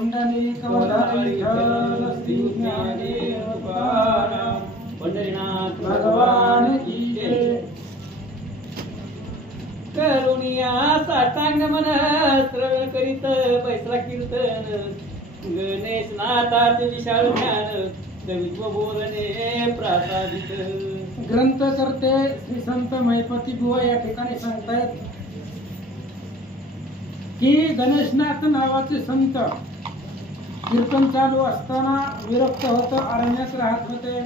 पंढरीनाथ भगवान की जय। करुणिया साष्टांग मन श्रवण करीत बैसला कीर्तन, गणेश नाथाचे विशाल ज्ञान कवित्व बोलणे प्रासादित। ग्रंथ करते श्री संत महिपती बुवा या ठिकाणी सांगतायत की गणेशनाथ नावाचे संत कीर्तन चालू असताना विरक्त होत, अरण्यात राहत होते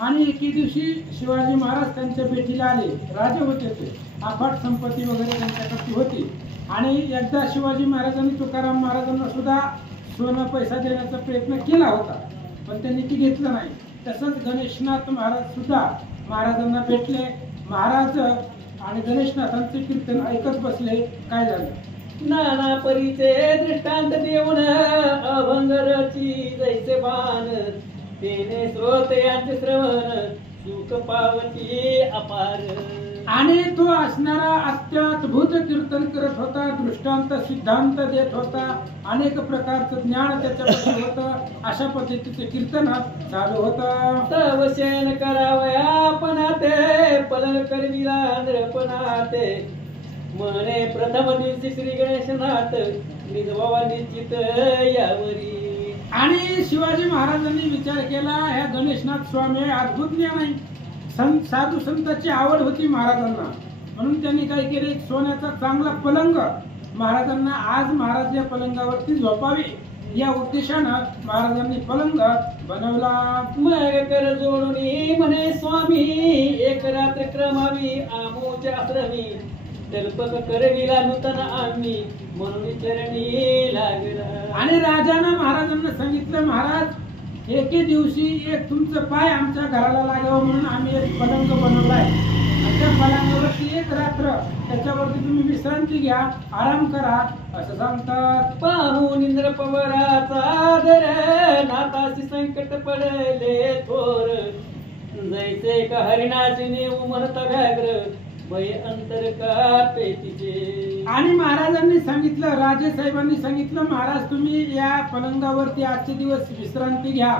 आणि एके दिवशी शिवाजी महाराज त्यांच्या भेटीला आले। राजे होते ते, अफाट संपत्ती वगैरे त्यांच्याकडे होती आणि एकदा शिवाजी महाराजांनी तुकाराम महाराजांना सुद्धा सोनं पैसा देण्याचा प्रयत्न केला होता, पण त्यांनी ती घेतलं नाही। तसंच गणेशनाथ महाराज सुद्धा महाराजांना भेटले। महाराज आणि गणेशनाथांचे कीर्तन ऐकत बसले। काय झालं? नाना परीचे दृष्टांत देऊन अभंगरची जैसे बाण, तेने स्रोत यांचे श्रवण सुख पावती अपार। आणि तो असणारा अत्याद्भुत कीर्तन करत होता, दृष्टांत सिद्धांत देत होता, अनेक प्रकारचं ज्ञान त्याच्यापाशी होतं। अशा पद्धतीचे कीर्तन चालू होतं। तवशेन करावया पणाते, पलन करविला नृपणाते, म्हणे प्रथम दिवशी श्री गणेशनाथ निजवावा निश्चित यावरी। आणि शिवाजी महाराजांनी विचार केला, ह्या गणेशनाथ स्वामी अद्भुत ज्ञान आहे, साधू संतांची आवड होती महाराजांना, म्हणून त्यांनी काय केले, एक सोन्याचा चांगला पलंग महाराजांना, आज महाराज या पलंगावरती झोपावे या उद्देशानं महाराजांनी पलंग बनवला। मग कर जोडून म्हणे स्वामी, एक रात्र क्रमावी आमोच्या आश्रमी, कल्पक करविला नूतन आम्ही, म्हणून चरणी लागला। आणि राजानं महाराजांना सांगितलं, महाराज एके दिवशी एक तुमचं पाय आमच्या घराला लागावं म्हणून आम्ही एक पलंग बनवलाय, आणि त्या पलंगावरती एक रात्र त्याच्यावरती तुम्ही विश्रांती घ्या, आराम करा असं सांगतात। पाहून इंद्र पवराचा दर, नाथाशी संकट पडले थोर, जैसे का हरिणाची नेऊ म्हणता व्याघ्र, भय अंतर का पेतीचे। आणि महाराजांनी सांगितलं, राजे साहेबांनी सांगितलं, महाराज तुम्ही या पलंगावरती आजचे दिवस विश्रांती घ्या।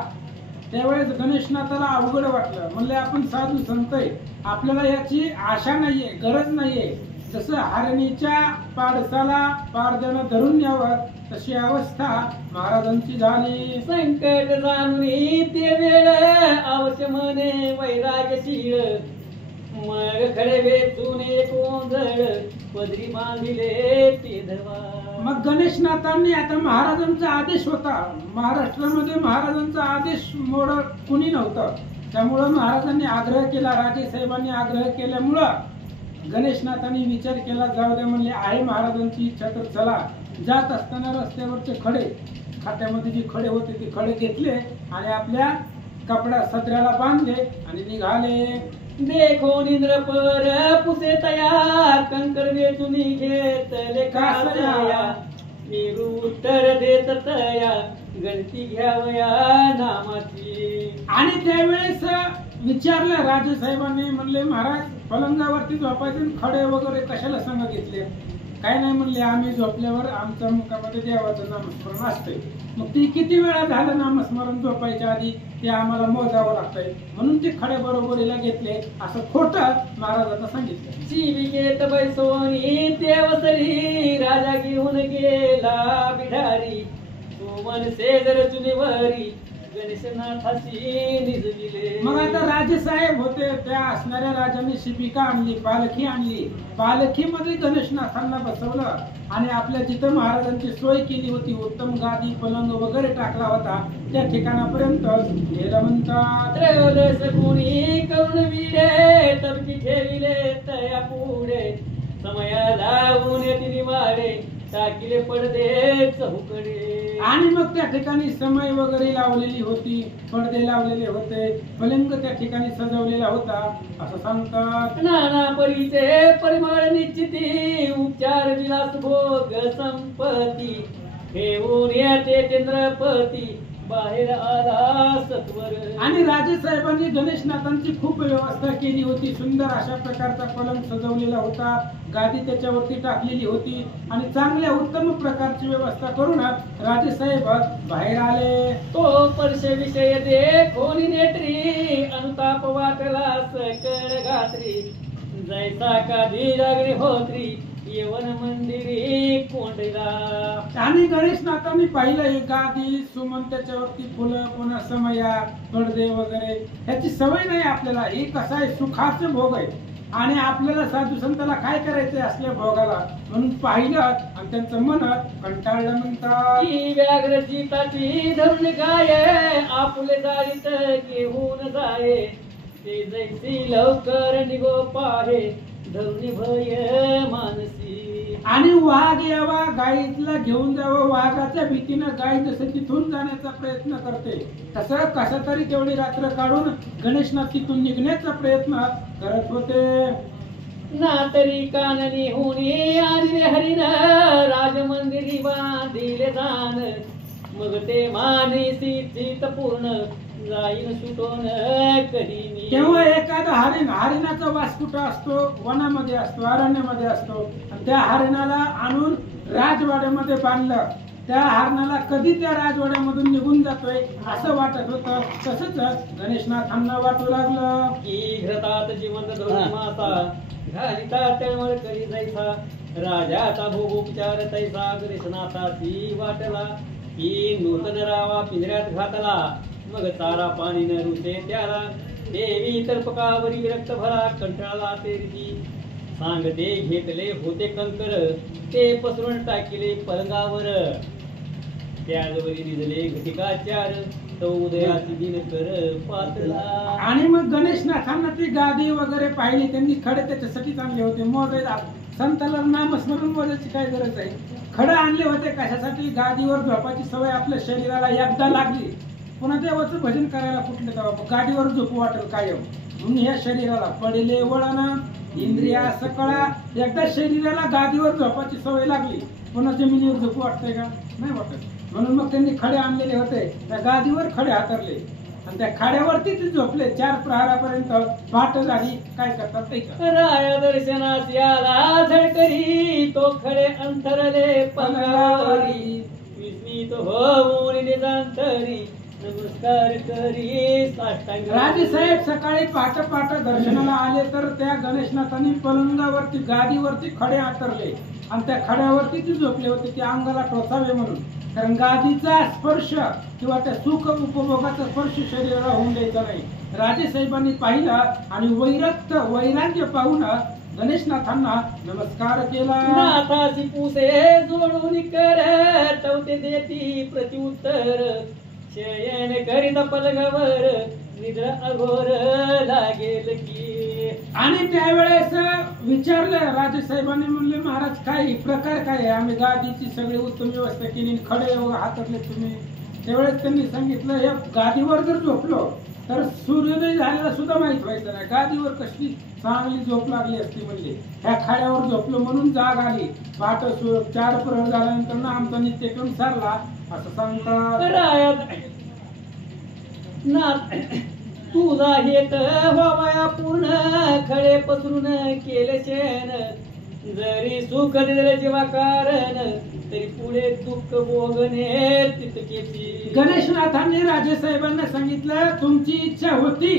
त्यावेळेस गणेशनाथाला अवघड वाटलं, म्हणले आपण साधू संत आहे, आपल्याला याची आशा नाहीये, गरज नाहीये, जसं हरणीच्या पाडसाला पारद्यानं धरून न्यावं तशी अवस्था महाराजांची झाली। संकट जाणून ते वेळ अवश्य म्हणे वैराग्यशील, मग खडे वेचून एक ओंजळ पदरी बांधिले ते धवा। मग गणेशनाथांनी, आता महाराजांचा आदेश होता, महाराष्ट्रामध्ये महाराजांचा आदेश मोड कुणी नव्हतं, त्यामुळं महाराजांनी आग्रह केला, राजे साहेबांनी आग्रह केल्यामुळं गणेशनाथांनी विचार केला, जाऊ द्या म्हणले, आहे महाराजांची इच्छा तर चला। जात असताना रस्त्यावरचे खडे, खात्यामध्ये जे खडे होते ते खडे घेतले आणि आपल्या कपडा सदऱ्याला बांधले आणि निघाले। देखो इंद्र पर पुसे तयार, कंकर वेचून घेतले कासया, मेरू उत्तर देत तया, गणती घ्यावया नामाची। आणि त्यावेळेस विचारलं राजे साहेबांनी, म्हणले महाराज पलंगावरती झोपायचे खडे वगैरे कशाला संग घेतले? काय नाही म्हणले, आम्ही झोपल्यावर आमच्या मुखामध्ये देवाचं नामस्मरण असते, मग ती किती वेळा झालं नामस्मरण झोपायच्या आधी ते आम्हाला मोजावं लागतंय, म्हणून ते खडे बरोबरीला घेतले असं खोटं महाराजांना सांगितलं। शिविकेत बैसोनी देवसरी, राजा घेऊन गेला बिढारी, सोमन सेजर चुनीवरी, गणेशनाथाशी निजविले। मग आता राजे साहेब होते, त्या असणाऱ्या राजांनी शिबिका आणली, पालखी आणली, पालखीमध्ये गणेशनाथांना बसवलं आणि आपल्या जिथं महाराजांची सोय केली होती, उत्तम गादी पलंग वगैरे टाकला होता, त्या ठिकाणापर्यंत गेलं म्हणतात। त्रयोदश कोणी करुण विडे, तबकी ठेविले तया पुढे, समया लावून तिने वाडे, टाकिले पडदे चहुकडे। आणि मग त्या ठिकाणी समय वगैरे लावलेली होती, पडदे लावलेले होते, पलंग त्या ठिकाणी सजवलेला होता असं सांगतात। नाना परीचे परिमळ निश्चिती, उपचार विलास भोग संपत्ती, ठेवून येते चंद्रपती, बाहेर आला सत्वर. आणि राजेसाहेबांनी गणेशनाथांची खूप व्यवस्था केली होती. सुंदर अशा प्रकारचा पलंग सजवलेला होता, गादी त्याच्यावरती टाकलेली होती आणि चांगल्या उत्तम प्रकारची व्यवस्था करून राजेसाहेब बाहेर आले. तो परश विषय दे कोणी नेत्री अनुताप वाटला सकळ गात्री. जैसा काधी जागरी होत्री येवन मंदिरी कोंडला. आणि गणेशनाथांनी पाहिलं ही गादी सुमन त्याच्यावरती फुलं पुन्हा समया पडदे वगैरे ह्याची सवय नाही आपल्याला. ही कसं आहे सुखाचं भोग आहे आणि आपल्याला साधू संताला काय करायचंय असल्या भोगाला म्हणून पाहिलं आणि त्यांचं मन कंटाळलं. म्हणतात की व्याघ्र चिताची धरून गाय आपुले जाळीत घेऊन जाये. ते जैसी लवकर निघो पाहे धरुणी भय मानसी. आणि वाघ यावा गायीला घेऊन जावं. वाघाच्या भीतीनं गाय जसं तिथून जाण्याचा प्रयत्न करते तसं कसं तरी तेवढी रात्र काढून गणेशनाथ तिथून निघण्याचा प्रयत्न करत होते. ना तरी काननी होणी आणले हरिण राजमंदिरी बांधिले जाण. मग ते मानसी चित पूर्ण जाईन सुटून कधी मी. तेव्हा एखादा हरिणाचा वास कुठं असतो? वनामध्ये असतो, अरण्यामध्ये असतो. आणि त्या हरिणाला आणून राजवाड्यामध्ये बांधलं. त्या हरणाला कधी त्या राजवाड्यामधून निघून जातोय असं वाटत होतं. तसंच गणेशनाथांना वाटू लागलं की घृतात जिवंत धोरण मासा घालिता तळमळ करी जायचा. राजाचा भोगोपचार तैसा गणेशनाथाची वाटला. की नूतन रावा पिंजऱ्यात घातला मग चारा पाणी न रुचे त्याला. देवी तर्पकावरी रक्त भरा कंटाळला तेरची. सांगते घेतले होते कंकर ते पसरून टाकिले पलंगावर. त्याजवरी निजले घटिकाचार तो उदयाची दिनकर पातळा. आणि मग गणेशनाथांना ती गादी वगैरे पाहिली. त्यांनी खडे त्याच्यासाठी चांगले होते. मोजायला संताला नामस्मरण मोजायची काय गरज आहे? खडे आणले होते कशासाठी? गादीवर झोपायची सवय आपल्या शरीराला एकदा लागली पुन्हा देवाचं भजन करायला कुठलं तेव्हा गाडीवर झोपू वाटेल कायम. म्हणून या शरीराला पडले वळण इंद्रिया सकळा. एकदा शरीराला गादीवर झोपायची सवय लागली पुन्हा जमिनीवर झोपू वाटतंय का? नाही वाटत. म्हणून मग त्यांनी खडे आणलेले होते. त्या गादीवर खडे हातरले आणि त्या खाड्यावरती ते झोपले. 4 प्रहारापर्यंत पाठ झाली. काय करतात ते का? राया दर्शनास याला झळकरी तो खडे अंतरले पलंगावरी. विस्मित होऊन निजांतरी नमस्कार करी साष्टांग. राजेसाहेब सकाळी पहाटे दर्शनाला आले तर त्या गणेशनाथांनी पलंगावरती गादीवरती खडे हातरले आणि त्या खड्यावरती ते झोपले होते. ते अंगाला टोचावे म्हणून. कारण गादीचा स्पर्श किंवा त्या सुख उपभोगाचा स्पर्श शरीराला होऊन द्यायचा नाही. राजेसाहेबांनी पाहिला आणि वैराग्य पाहून गणेशनाथांना नमस्कार केला. नाथाची पुसे जोडून कर तवते देती प्रत्युत्तर. शयन करीत पलंगावर निद्रा अघोर लागेल की. आणि त्यावेळेस विचारलं राजेसाहेबांनी. म्हणले महाराज काय प्रकार काय आहे? आम्ही गादीची सगळी उत्तम व्यवस्था केली खडे हातरले तुम्ही. त्यावेळेस त्यांनी सांगितलं या गादीवर जर झोपलो तर सूर्योदय झालेला सुद्धा माहित व्हायचं नाही. गादीवर कसली चांगली झोप लागली असती. म्हणजे ह्या खाड्यावर झोपलो म्हणून जाग आली. पहाटे 4 प्रहर झाल्यानंतर ना आमचा नित्यक्रम सारला असं सांगतात. तुझा हेत व्हावया पूर्ण खडे पसरून केले शेण. जरी सुख दिले जीवा कारण तरी पुढे दुःख भोगणे तितकेची. गणेशनाथांनी राजेसाहेबांना सांगितलं तुमची इच्छा होती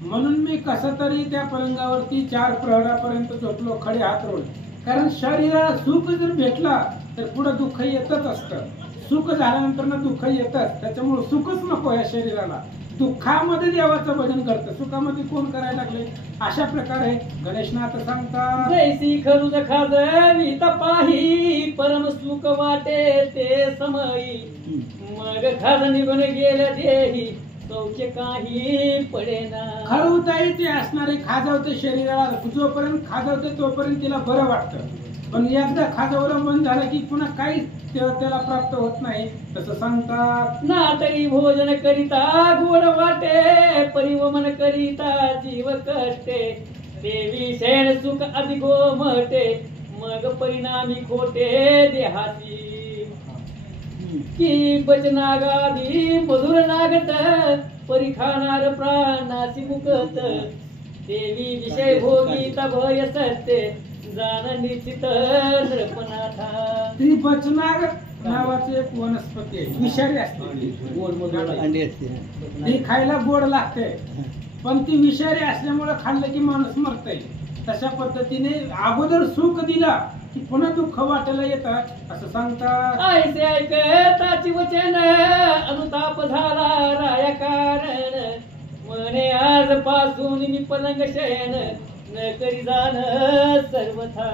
म्हणून मी कसं तरी त्या पलंगावरती 4 प्रहरापर्यंत झोपलो खडे हातरून. कारण शरीराला सुख जर भेटला तर पुढे दुःख येतच असतं. सुख झाल्यानंतर ना दुःख येतच. त्याच्यामुळे सुखच नको या शरीराला. दुःखामध्ये देवाचं भजन करतं, सुखामध्ये कोण करायला लागले. अशा प्रकारे गणेशनाथ सांगतात. जैसी खरुज खाजवी तपाही परम सुख वाटे ते समयी. मग खाज निघून गेल्या देही सौख्य काही पडेना. खरवताही ते असणारे खाजवते शरीराला. जोपर्यंत खाजवते तोपर्यंत तिला बरं वाटतं. पण एकदा खाजवलं मन झालं की पुन्हा काही त्याला प्राप्त होत नाही. तसं सांगतात. ना तरी भोजन करिता गोड वाटे परिवमन करिता जीव कष्टे. देवी शेण सुख अधिक मटे मग परिणामी खोटे देहाची. की बचनागादी मधुर नागत परी खाणार प्राणासी मुकत देवी विषय भोगी भय सत्य जाण निश्चित नृपनाथा. ती बचनाग नावाचे एक वनस्पती आहे, विषारी असते, गोड मधुर अंडी असते. ती खायला गोड लागते, पण ती विषारी असल्यामुळे खाल्लं की माणूस मरतय. तशा पद्धतीने अगोदर सुख दिला की पुन्हा दुःख वाटायला येतात असं सांगतात. ऐसे ऐकताची वचन अनुताप झाला राया कारण म्हणे आजपासून मी पलंग शयन न करी जाण सर्वथा.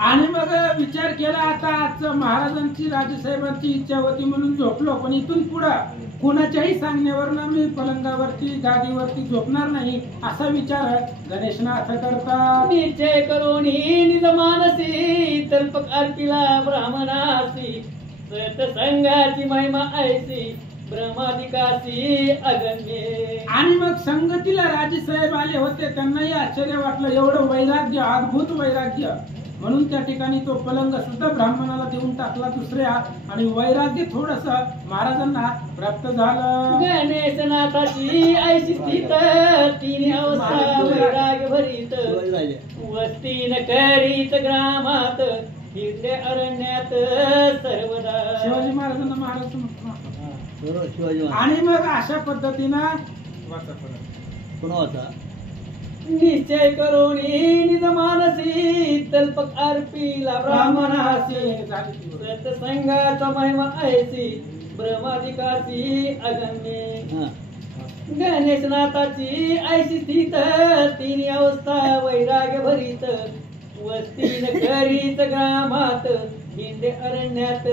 आणि मग विचार केला आता आजचं महाराजांची राजेसाहेबांची इच्छा होती म्हणून झोपलो, पण इथून पुढं कोणाच्याही सांगण्यावरनं मी पलंगावरती गादीवरती झोपणार नाही असा विचार गणेशनाथ करतात. निश्चय करोनी निज मानसी तल्पक अर्पिला ब्राह्मणासी सतसंगाची महिमा ऐसी ब्रह्मादिकासी अगम्ये. आणि मग संगतीला राजेसाहेब आले होते, त्यांनाही आश्चर्य वाटलं, एवढं वैराग्य, अद्भुत वैराग्य. म्हणून त्या ठिकाणी तो पलंग सुद्धा ब्राह्मणाला देऊन टाकला दुसऱ्या, आणि वैराग्य थोडस महाराजांना प्राप्त झालं. गणेशनाथाची ऐशी स्थित तिन्ही अवस्था वैराग्य भरीत वस्ती न करीत ग्रामात हिरडे अरण्यात सर्वदा. शिवाजी महाराजांना महाराज शिवाजी महाराज आणि मग अशा पद्धतीनं पुन्हा होता. निश्चय करोनी निज मानसी तल्पक अर्पिला ब्राह्मणासी सतसंगाचा महिमा ऐसी ब्रह्मादिकासी अगम्ये. गणेशनाथाची ऐशी स्थित तिन्ही अवस्था वैराग्य भरीत वस्ती न करीत ग्रामात हिंडे अरण्यात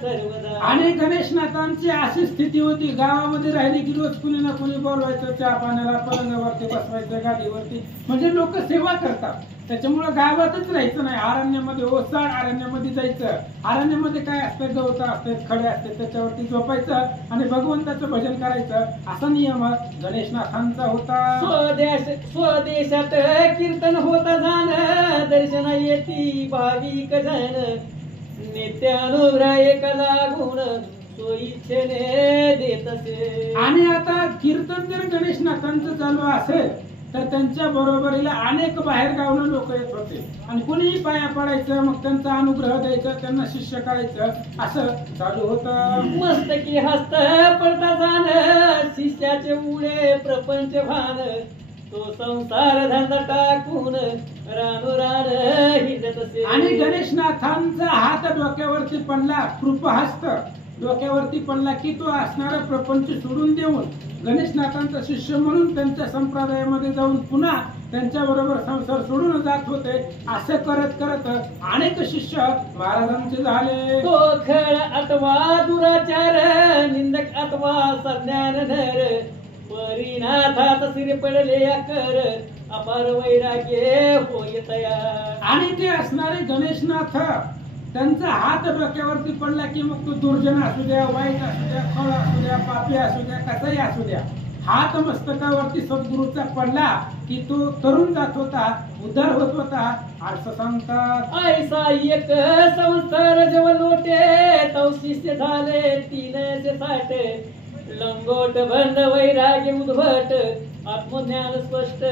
सर्वदा. आणि गणेशनाथांची अशी स्थिती होती, गावामध्ये राहिली की रोज कुणी ना कुणी बोलवायचं, चहा पाण्याला, पलंगावरती बसवायचं, गाडीवरती, म्हणजे लोक सेवा करतात. त्याच्यामुळे गावातच राहायचं नाही, अरण्यामध्ये, ओसाड अरण्यामध्ये जायचं. अरण्यामध्ये काय असतं, गवत असतात, खडे असतात, त्याच्यावरती झोपायचं आणि भगवंताचं भजन करायचं. असा नियम गणेशनाथांचा होता. स्वदेशात कीर्तन होता जाण दर्शन येती भाविक जन नित्य अनुग्रह एक लागून सोयीच्छेने देत असे. आणि आता कीर्तन जर गणेशनाथांचं चालू असेल तर त्यांच्या बरोबरीला अनेक बाहेर गावनं लोक येत होते, आणि कुणीही पाया पडायचं, मग त्यांचा अनुग्रह द्यायचा, त्यांना शिष्य करायचं, असं चालू होतं. मस्तकी हस्त पडता जाण शिष्याचे उडे प्रपंच भान तो संसार धंदा टाकून रानोरान हिंडत असे. आणि गणेशनाथांचा हात डोक्यावरती पडला, कृपहस्त डोक्यावरती पडला की तो असणारा प्रपंच सोडून देऊन गणेशनाथांचा शिष्य म्हणून त्यांच्या संप्रदायामध्ये जाऊन पुन्हा त्यांच्या बरोबर संसार सोडून जात होते. असं करत करत अनेक शिष्य महाराजांचे झाले. तो खळ अथवा दुराचार निंदक अथवा सज्ञान नर परिनाथात सिर पडले कर अपार वैराग्य होय तयार. आणि ते असणारे गणेशनाथ त्यांचा हात डोक्यावरती पडला की मग तो दुर्जन असू द्या, वाईट असू द्या, खळ असू द्या, पापी असू द्या, कसाही असू द्या, हात मस्तकावरती सद्गुरूचा पडला की तो तरुण जात होता, उद्धार होत होता असं सांगतात. ऐसा एक संसार जव लोटे तव शिष्य झाले 360 लंगोट बंद वैराग्य उद्भट आत्मज्ञान स्पष्ट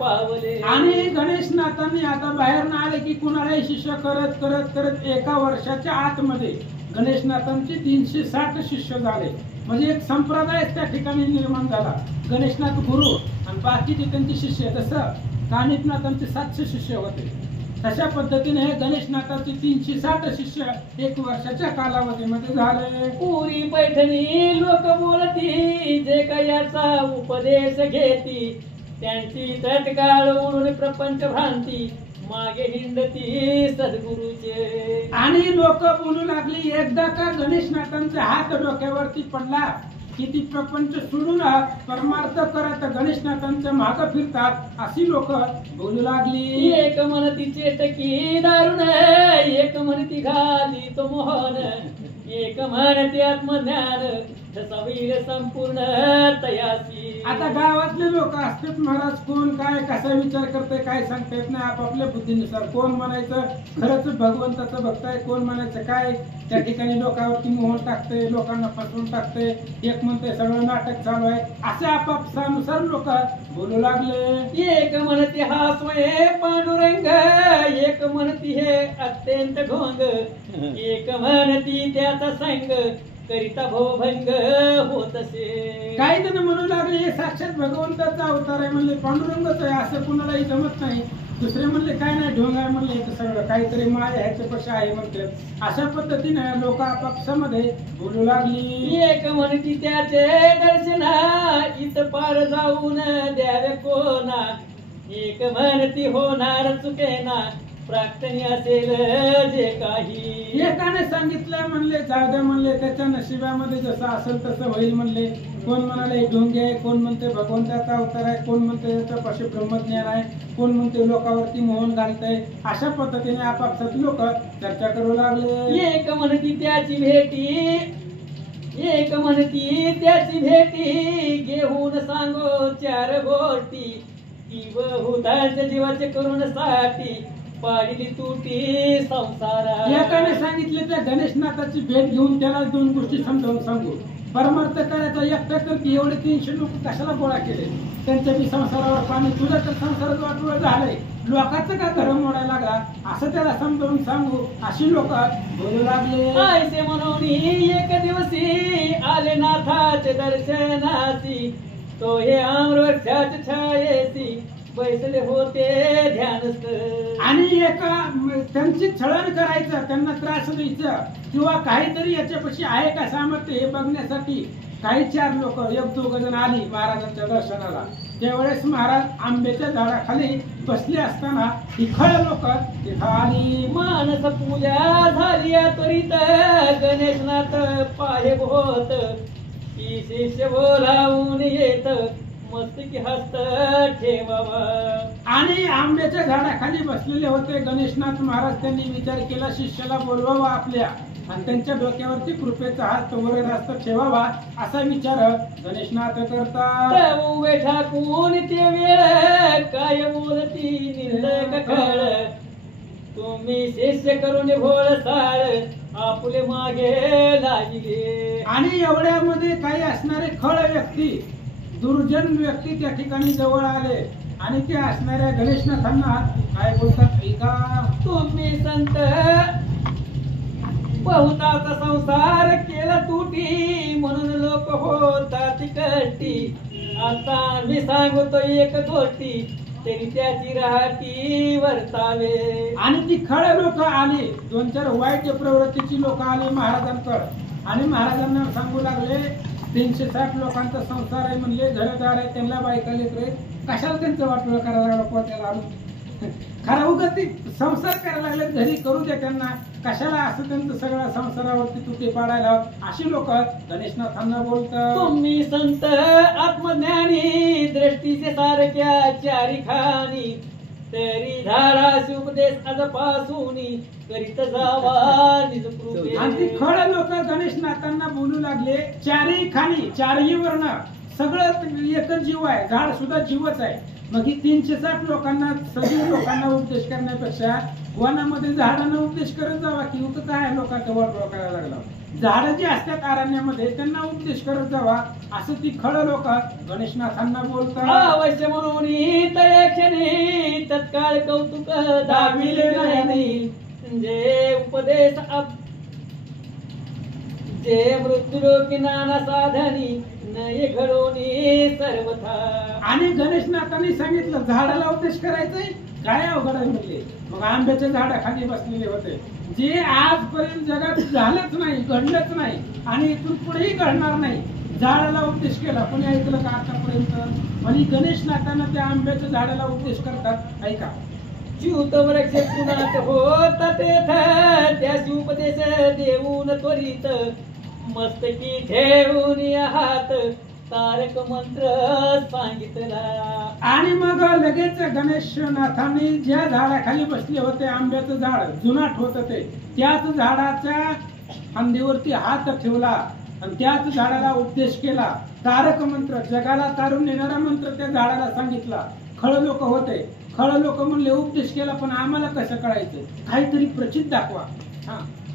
पावले. आणि गणेशनाथांनी आता बाहेर आले की कुणालाही शिष्य करत करत करत एका वर्षाच्या आतमध्ये गणेशनाथांचे 360 शिष्य झाले. म्हणजे एक संप्रदाय त्या ठिकाणी निर्माण झाला. गणेशनाथ गुरु आणि बाकीचे त्यांचे शिष्य, जसं कानिफनाथांचे 700 शिष्य होते, तशा पद्धतीने हे गणेशनाथांचे 360 शिष्य एक वर्षाच्या कालावधीमध्ये झाले. पुरी पैठणी लोक बोलती जे कयाचा उपदेश घेती त्यांची तत्काळ उडून प्रपंच भ्रांती मागे हिंडती सद्गुरूचे. आणि लोक बोलू लागली, एकदा का गणेशनाथांचा हात डोक्यावरती पडला की ती प्रपंच सोडून परमार्थ करत गणेशनाथांच्या माग फिरतात अशी लोक बोलू लागली. एक म्हणती चेतकी दारुण एक म्हणती घाली तो मोहन एक म्हणती आत्मज्ञान सवीर संपूर्ण तयासी. आता गावातले लोक असतात, महाराज कोण काय कसा विचार करते काय सांगता येत नाही, आपापल्या बुद्धीनुसार कोण म्हणायचं खरंच भगवंताचं भक्त आहे, कोण म्हणायचं काय त्या ठिकाणी लोकांवरती मोहन टाकते, लोकांना फसवून टाकते, एक म्हणते सगळं नाटक चालू आहे, असे आपापसानुसार लोक बोलू लागले. एक म्हणती हा स्वये पांडुरंग, एक म्हणती हे अत्यंत ढोंग, एक म्हणती त्याचा संग करिता भोभंग होतसे. काही जण म्हणू लागले हे साक्षात भगवंताचा अवतार आहे, म्हणले पांडुरंगच आहे, असं कुणालाही जमत नाही. दुसरे म्हणले काय नाही ढोंग आहे, म्हणले हे सगळं काहीतरी माय ह्याच्या पक्षा आहे म्हणते. अशा पद्धतीने लोक आपापसामध्ये बोलू लागली. एक म्हणती त्याचे दर्शना, इत पार जाऊन द्यावे कोणा, एक म्हणती होणार चुकेना, प्रार्थनी असेल जे काही. एकाने सांगितलं म्हणले जाऊ द्या, म्हणले त्याच्या नशिबामध्ये जसं असेल तसं होईल म्हणले. कोण म्हणाले ढोंगे आहे, कोण म्हणते भगवंताचा अवतार आहे, कोण म्हणते त्याच्यापाशी ब्रह्मज्ञान आहे, कोण म्हणते लोकांवरती मोहन घालतंय. अशा पद्धतीने आपापसात लोक चर्चा करू लागले. एक म्हणती त्याची भेटी, एक म्हणती त्याची भेटी, घेऊन सांगो चार गोष्टी, की बहुतांच्या जीवाचे करून साठी पाडली तुटी संसारा. एकाने सांगितले त्या गणेशनाथाची भेट घेऊन त्याला दोन गोष्टी समजावून सांगू. परमार्थ करायचा एकटा करते, एवढे 300 लोक कशाला गोळा केले, त्यांच्या बी संसारावर पाणी, तुझ्या तर संसारात वाटवळ झालंय, लोकांचं का घर मोडायला लागला, असं त्याला समजावून सांगू. अशी लोक बोलू लागले. ऐसे म्हणून एक दिवशी आले नाथाचे दर्शनासी, तो हे आम्रवृक्षाच्या छायेसी बैसले होते ध्यानस्थ. आणि एका त्यांची छळण करायचं, त्यांना त्रास द्यायचं किंवा काहीतरी याच्यापाशी आहे का सामर्थ्य हे बघण्यासाठी काही 4 लोक, 1-2 जण आली महाराजांच्या दर्शनाला. त्यावेळेस महाराज आंब्याच्या झाडाखाली बसले असताना ही खळ लोक तिथं आली. मानस पूजा झाली त्वरित, गणेशनाथ पाहे होत, की शिष्य बोलावून येत, मस्तकी हस्त ठेवावा. आणि आंब्याच्या झाडाखाली बसलेले होते गणेशनाथ महाराज. त्यांनी विचार केला शिष्याला बोलवावा आपल्या, आणि त्यांच्या डोक्यावरती कृपेचा हात वर हस्त ठेवावा, असा विचार गणेशनाथ करतात. उभे ठाकून ते वेळ काय बोलती निर्लय कळ, तुम्ही शिष्य करून भोळ साळ, आपले मागे लागले. आणि एवढ्यामध्ये काही असणारे खळ व्यक्ती, दुर्जन व्यक्ती त्या ठिकाणी जवळ आले आणि ते असणाऱ्या गणेशनाथांना काय बोलतात ऐका. तुम्ही संत बहुताचा संसार केला तुटी, म्हणून लोक होतात कष्टी, आता मी सांगतो एक गोष्टी, तरी त्याची राहती वर्तावे. आणि ती खळ लोक आली, 2-4 वाईट प्रवृत्तीची लोक आली महाराजांकडे, आणि महाराजांना सांगू लागले 360 लोकांचा संसार आहे म्हणले, घरदार आहे, त्यांना बायका लेकरे, कशाला त्यांचं वाटोळं करायला लागलं पोत्याला आणून. खरा उगा ती संसार करायला लागले, घरी करू द्या त्यांना, कशाला असं त्यांचं सगळ्या संसारावरती तुटे पाडायला. अशी लोक गणेशनाथांना बोलतात. तुम्ही संत आत्मज्ञानी, दृष्टीचे सारख्या चारी खानी, तरी धाराशी उपदेश आजपासून करीत जावा निज कृपे. आणि ती खळ लोक गणेशनाथांना बोलू लागले, चारही खाणी, चारही वर्ण, सगळं एकच जीव आहे, झाड सुद्धा जीवच आहे. मग ही 360 लोकांना, सगळ्या लोकांना उपदेश करण्यापेक्षा वनामध्ये झाडांना उपदेश करत जावा, की काय लोकांचा वाटोळा करायला लागला. झाडं जी असतात अरण्यामध्ये त्यांना उपदेश करत जावा, असं ती खळ लोक गणेशनाथांना बोलतात. अवश्य म्हणून क्षणी तत्काळ कौतुक दाविले नाही, जे उपदेश जे मृत्यूलोकी नाना साधनी, नये घडोनी सर्वथा. आणि गणेशनाथांनी सांगितलं झाडाला उपदेश करायचंय, काय अवघड आहे म्हणले. मग आंब्याच्या झाडाखाली बसलेले होते, जे आजपर्यंत जगात झालंच नाही, घडलंच नाही, आणि इथून पुढेही घडणार नाही. झाडाला उपदेश केला, कोणी ऐकलं का आतापर्यंत. आणि गणेशनाथांना त्या आंब्याच्या झाडाला उपदेश करतात, ऐका. च्युत वृक्ष पुनात होत तेथ, त्याची उपदेश देऊन त्वरित, मस्तकी ठेवून हात, तारक मंत्र सांगितला. आणि मग लगेच गणेशनाथांनी ज्या झाडाखाली बसले होते, आंब्याचं झाड जुनाट होत ते, त्याच झाडाच्या फांदीवरती हात ठेवला आणि त्याच झाडाला उपदेश केला. तारक मंत्र, जगाला तारून नेणारा मंत्र त्या झाडाला सांगितला. खळ लोक होते, खळ लोक म्हणले उपदेश केला, पण आम्हाला कसं कळायचं, काहीतरी प्रचित दाखवा.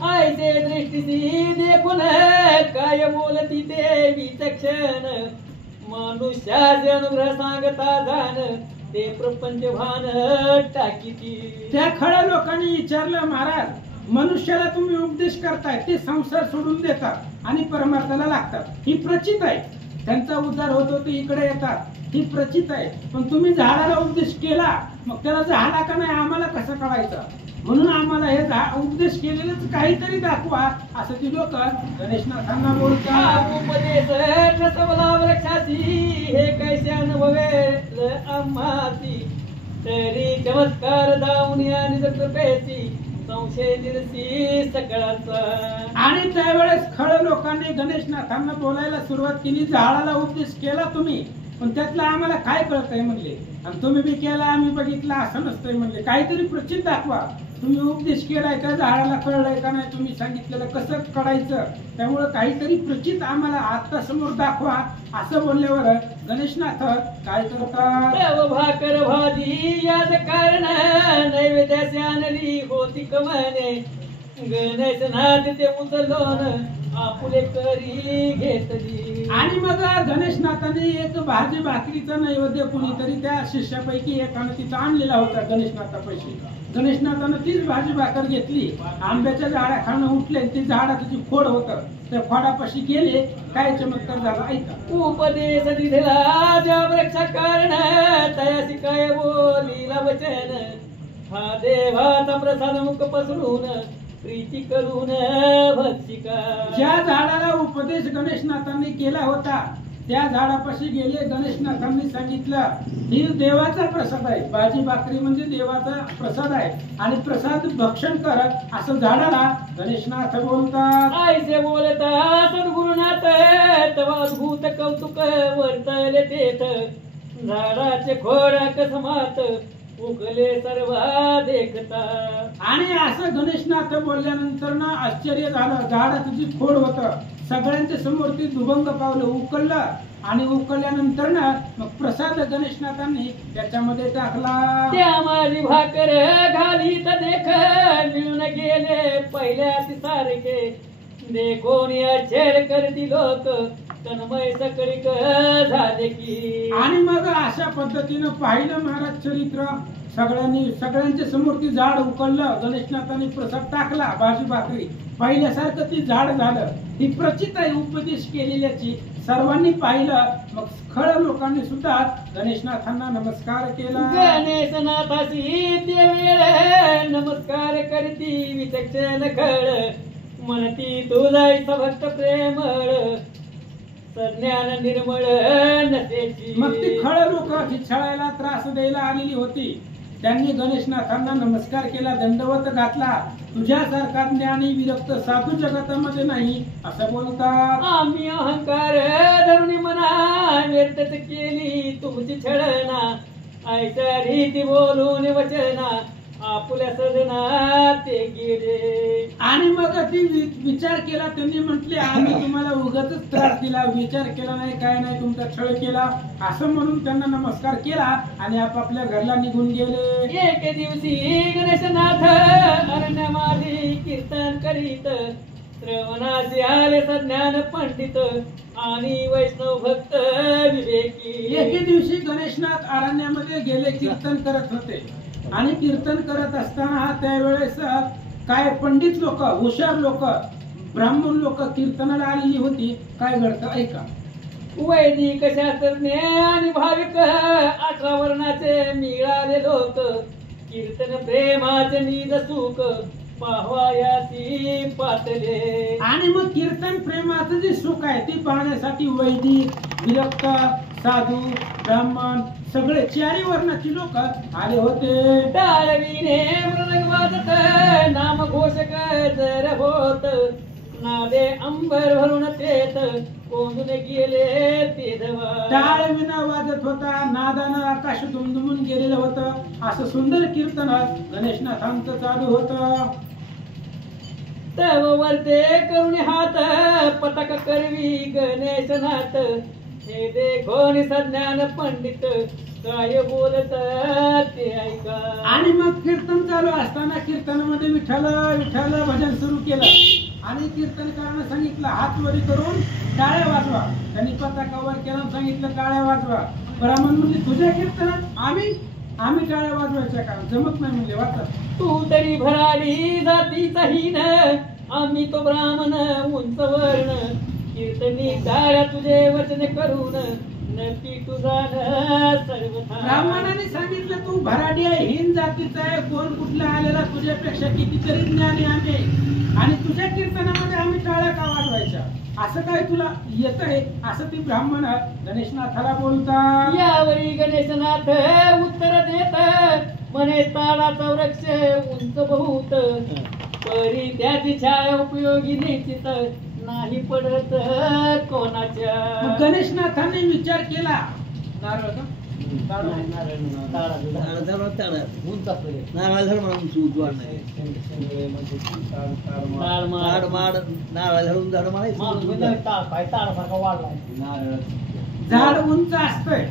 ऐसे दृष्टीसी देखून काय बोलती ते विचक्षण मनुष्याचे अनुग्रह सांगता जाण ते प्रपंच भान टाकीती. त्या खऱ्या लोकांनी विचारलं, महाराज मनुष्याला तुम्ही उपदेश करताय, ते संसार सोडून देतात आणि परमार्थाला लागतात, ही प्रचित आहे. त्यांचा उद्धार होतो ते इकडे येतात, ही प्रचित आहे. पण तुम्ही झाडाला उपदेश केला, मग त्याला झाला का नाही आम्हाला कसं कळायचं? म्हणून आम्हाला हे उपदेश केलेलंच काहीतरी दाखवा, असं ती लोक गणेशनाथांना बोलतात. उपदेश रसवला वृक्षाची हे कैसे अनुभवे आम्हाची तरी चमत्कार दावून या निज कृपेची संशय निरसी सकळाचा. आणि त्यावेळेस खळ लोकांनी गणेशनाथांना बोलायला सुरुवात केली. झाडाला उपदेश केला तुम्ही, पण त्यातलं आम्हाला काय कळतंय म्हणले, आणि तुम्ही बी केला आम्ही बघितला असं नसतंय म्हणले. काहीतरी प्रचित दाखवा. तुम्ही उपदेश केलाय का, झाडाला कळलंय का नाही, तुम्ही सांगितलेलं कसं कळायचं, त्यामुळे काहीतरी प्रचित आम्हाला आता समोर दाखवा, असं बोलल्यावर गणेशनाथ काय करतात? भाकर भाजी याच कारण नैवेद्याची आणली होती कमाने गणेशनाथ ते उचलून आपुले करी घेतली. आणि मग गणेशनाथाने एक भाजी भाकरीचा नैवेद्य कुणीतरी त्या शिष्यापैकी एकानं तिथं आणलेला होता गणेशनाथापाशी. गणेशनाथानं तीच भाजी भाकर घेतली, आंब्याच्या झाडाखानं उठले, ती झाडाचं जे खोड होतं त्या खोडापाशी गेले. काय चमत्कार झाला ऐका. उपदेश दिला ज्या वृक्ष कारण तयासी काय बोलीला वचन हा देवाचा प्रसाद मुख पसरून प्रीती करून भक्षिका. ज्या झाडाला उपदेश गणेशनाथांनी केला होता त्या झाडापाशी गेले. गणेशनाथांनी सांगितलं ही देवाचा प्रसाद आहे, भाजी भाकरी म्हणजे देवाचा प्रसाद आहे, आणि प्रसाद भक्षण करत असं झाडाला गणेशनाथ बोलतात. ऐसे बोलता सद्गुरुनाथ तवा अद्भुत कौतुक वर्तले तेथ झाडाचे खोड कसमात उगले सर्व देखता. आणि असं गणेशनाथ बोलल्यानंतर ना आश्चर्य झालं. झाडाचं जे खोड होतं सगळ्यांच्या समोर ते दुभंग पावलं, उकललं, आणि उकलल्यानंतर ना मग प्रसाद गणेशनाथांनी त्याच्यामध्ये टाकला. त्या माझी भाकर घाली तर देख मिळून गेले पहिल्या सारखे देखून आश्चर्य करती लोक तन्मय सकळीक झाले की. आणि मग अशा पद्धतीनं पाहिलं महाराज चरित्र. सगळ्यांच्या समोर ती झाड उकललं, गणेशनाथांनी प्रसाद टाकला, भाजी भाकरी पहिल्यासारखं ती झाड झालं. ही प्रचित आहे उपदेश केलेल्याची. सर्वांनी पाहिलं. मग खळ लोकांनी सुद्धा गणेशनाथांना नमस्कार केला. गणेशनाथाशी ते वेळ नमस्कार करती विचक्षण खळ म्हणती तू जायचं भक्त प्रेमळ सज्ञान निर्मळ नसेची. मग ती खळ लोक छळायला त्रास द्यायला आलेली होती. त्यांनी गणेशनाथांना नमस्कार केला, दंडवत घातला. तुझ्यासारखा ज्ञानी विरक्त साधू जगतामध्ये नाही असं बोलतात. आम्ही अहंकार धरुणी मना व्यर्थच केली तुमची छळना ऐसा रीती बोलून वचना आपुल्या सदना ते गेले. आणि मग ती विचार केला. त्यांनी म्हटले आम्ही तुम्हाला उगाच त्रास दिला, विचार केला नाही, काय नाही, तुमचा छळ केला असं म्हणून त्यांना नमस्कार केला आणि आपापल्या घरला निघून गेले. एक दिवशी गणेशनाथ अरण्यमाधी कीर्तन करीत श्रवणाचे आले सज्ञान पंडित आणि वैष्णव भक्त विवेकी. एके दिवशी गणेशनाथ अरण्यामध्ये गेले, कीर्तन करत होते. आणि कीर्तन करत असताना त्यावेळेस काय पंडित लोक, हुशार लोक, ब्राह्मण लोक कीर्तनाला आलेली होती. काय घडतं ऐका. वैदिक शास्त्रज्ञ आणि भाविक 18 वर्णाचे मिळाले लोक कीर्तन प्रेमाचे निज सुख पाहवायासी पातले. आणि मग कीर्तन प्रेमाचं जे सुख आहे ते पाहण्यासाठी वैदिक, विरक्त, साधू, ब्राह्मण सगळे 4 वर्णाची लोक आले होते. टाळवीने मृदंग वाजत नाम घोषक जर होत नादे अंबर भरून तेत कोंडून गेले ते धवा. टाळ विना वाजत होता, नादानं आकाश दुमदुमून गेलेलं होतं. असं सुंदर कीर्तन गणेशनाथांचं चालू होतं. तव वरते करून हात पताक करवी गणेशनाथ हे देखोन सज्ञान पंडित काय बोलत ते ऐका. आणि मग कीर्तन चालू असताना कीर्तनामध्ये विठ्ठल विठ्ठल भजन सुरू केलं आणि कीर्तनकारानं सांगितलं हात वरी करून टाळ्या वाजवा. त्यांनी पताका वर केला आणि सांगितलं टाळ्या वाजवा. ब्राह्मण म्हणले तुझ्या कीर्तनात आम्ही टाळ्या वाजवायच्या का? जमत नाही म्हणले. वाचा. तू तरी भराडी जातीचा हीन, आम्ही तो ब्राह्मण उंच वर्ण, कीर्तनी टाळ्या तुझे वचन करून, नक्की तुझा सर्वथा. ब्राह्मणाने सांगितलं तू भराडी आहे, हीन जातीचा आहे, कोण कुठला आलेला, तुझ्यापेक्षा कितीतरी ज्ञानी आम्ही, आणि तुझ्या कीर्तनामध्ये आम्ही टाळ्या का वाजवायच्या? असं काय तुला येत आहे? असं ती ब्राह्मण गणेशनाथाला बोलतात. यावरी गणेशनाथ उत्तर देत, म्हणे ताडाचा वृक्ष उंच बहुत, परी त्याची छाया उपयोगी निश्चित, नाही पडत कोणाच्या. मग गणेशनाथाने विचार केला. नारळ का? झाड उंच असतंय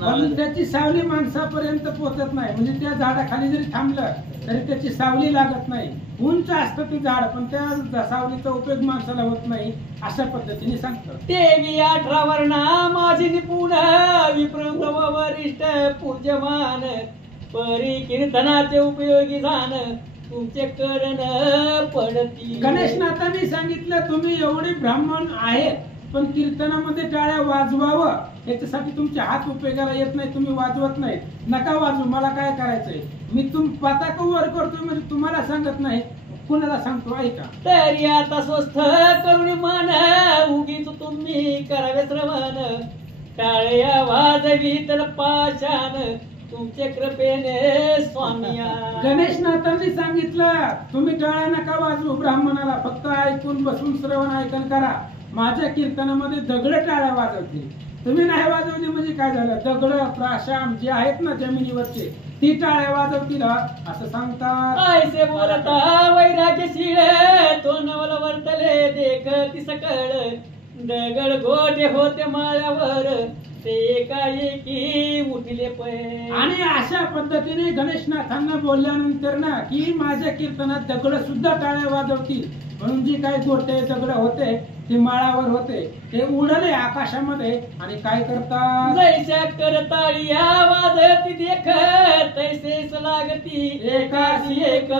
पण त्याची सावली माणसापर्यंत पोहोचत नाही. म्हणजे त्या झाडाखाली जरी थांबलं तरी त्याची सावली लागत नाही. उंच असतं ते झाड पण त्या सावलीचा उपयोग माणसाला होत नाही. अशा पद्धतीने सांगतात. देवी 18 वर्णा माझी निपुण, विप्रंत व वरिष्ठ पूज्यमान, परी कीर्तनाचे उपयोगी जाण, तुमचे करण पडती. गणेशनाथांनी सांगितलं तुम्ही एवढे ब्राह्मण आहेत पण कीर्तनामध्ये टाळ्या वाजवावं याच्यासाठी तुमचे हात उपयोगाला येत नाही, तुम्ही वाजवत नाही. नका वाजवू, मला काय करायचंय? मी पताका वर करतोय म्हणजे तुम्हाला सांगत नाही, कुणाला सांगतो ऐका. तरी आता स्वस्थ करून मन, उगीच तुम्ही करावे श्रवण, टाळ्या वाजवी तर पाशान, तुमच्या कृपेने स्वामिया. गणेशनाथांनी सांगितलं तुम्ही टाळ्या नका वाजवू ब्राह्मणाला, फक्त ऐकून बसून श्रवण ऐकन करा. माझ्या कीर्तनामध्ये दगड टाळ्या वाजवतील, तुम्ही नाही वाजवली म्हणजे काय झालं? दगड प्राशाम जे आहेत ना जमिनीवरचे ती टाळ्या वाजवतील असं सांगतात. ऐसे बोलता वैराग्य शिळ, तो नवल वर्तले देखती सकळ, दगड गोटे होते माळ्यावर, ते एकाएकी उठले पै. आणि अशा पद्धतीने गणेशनाथांना बोलल्यानंतर ना की माझ्या कीर्तनात दगड सुद्धा टाळ्या वाजवतील. म्हणून जी काही गोटे दगड होते ते माळावर होते ते उडले आकाशामध्ये आणि काय करतात? जैशा करताळी वाजती देख, तैसेच लागती एकाशी एक,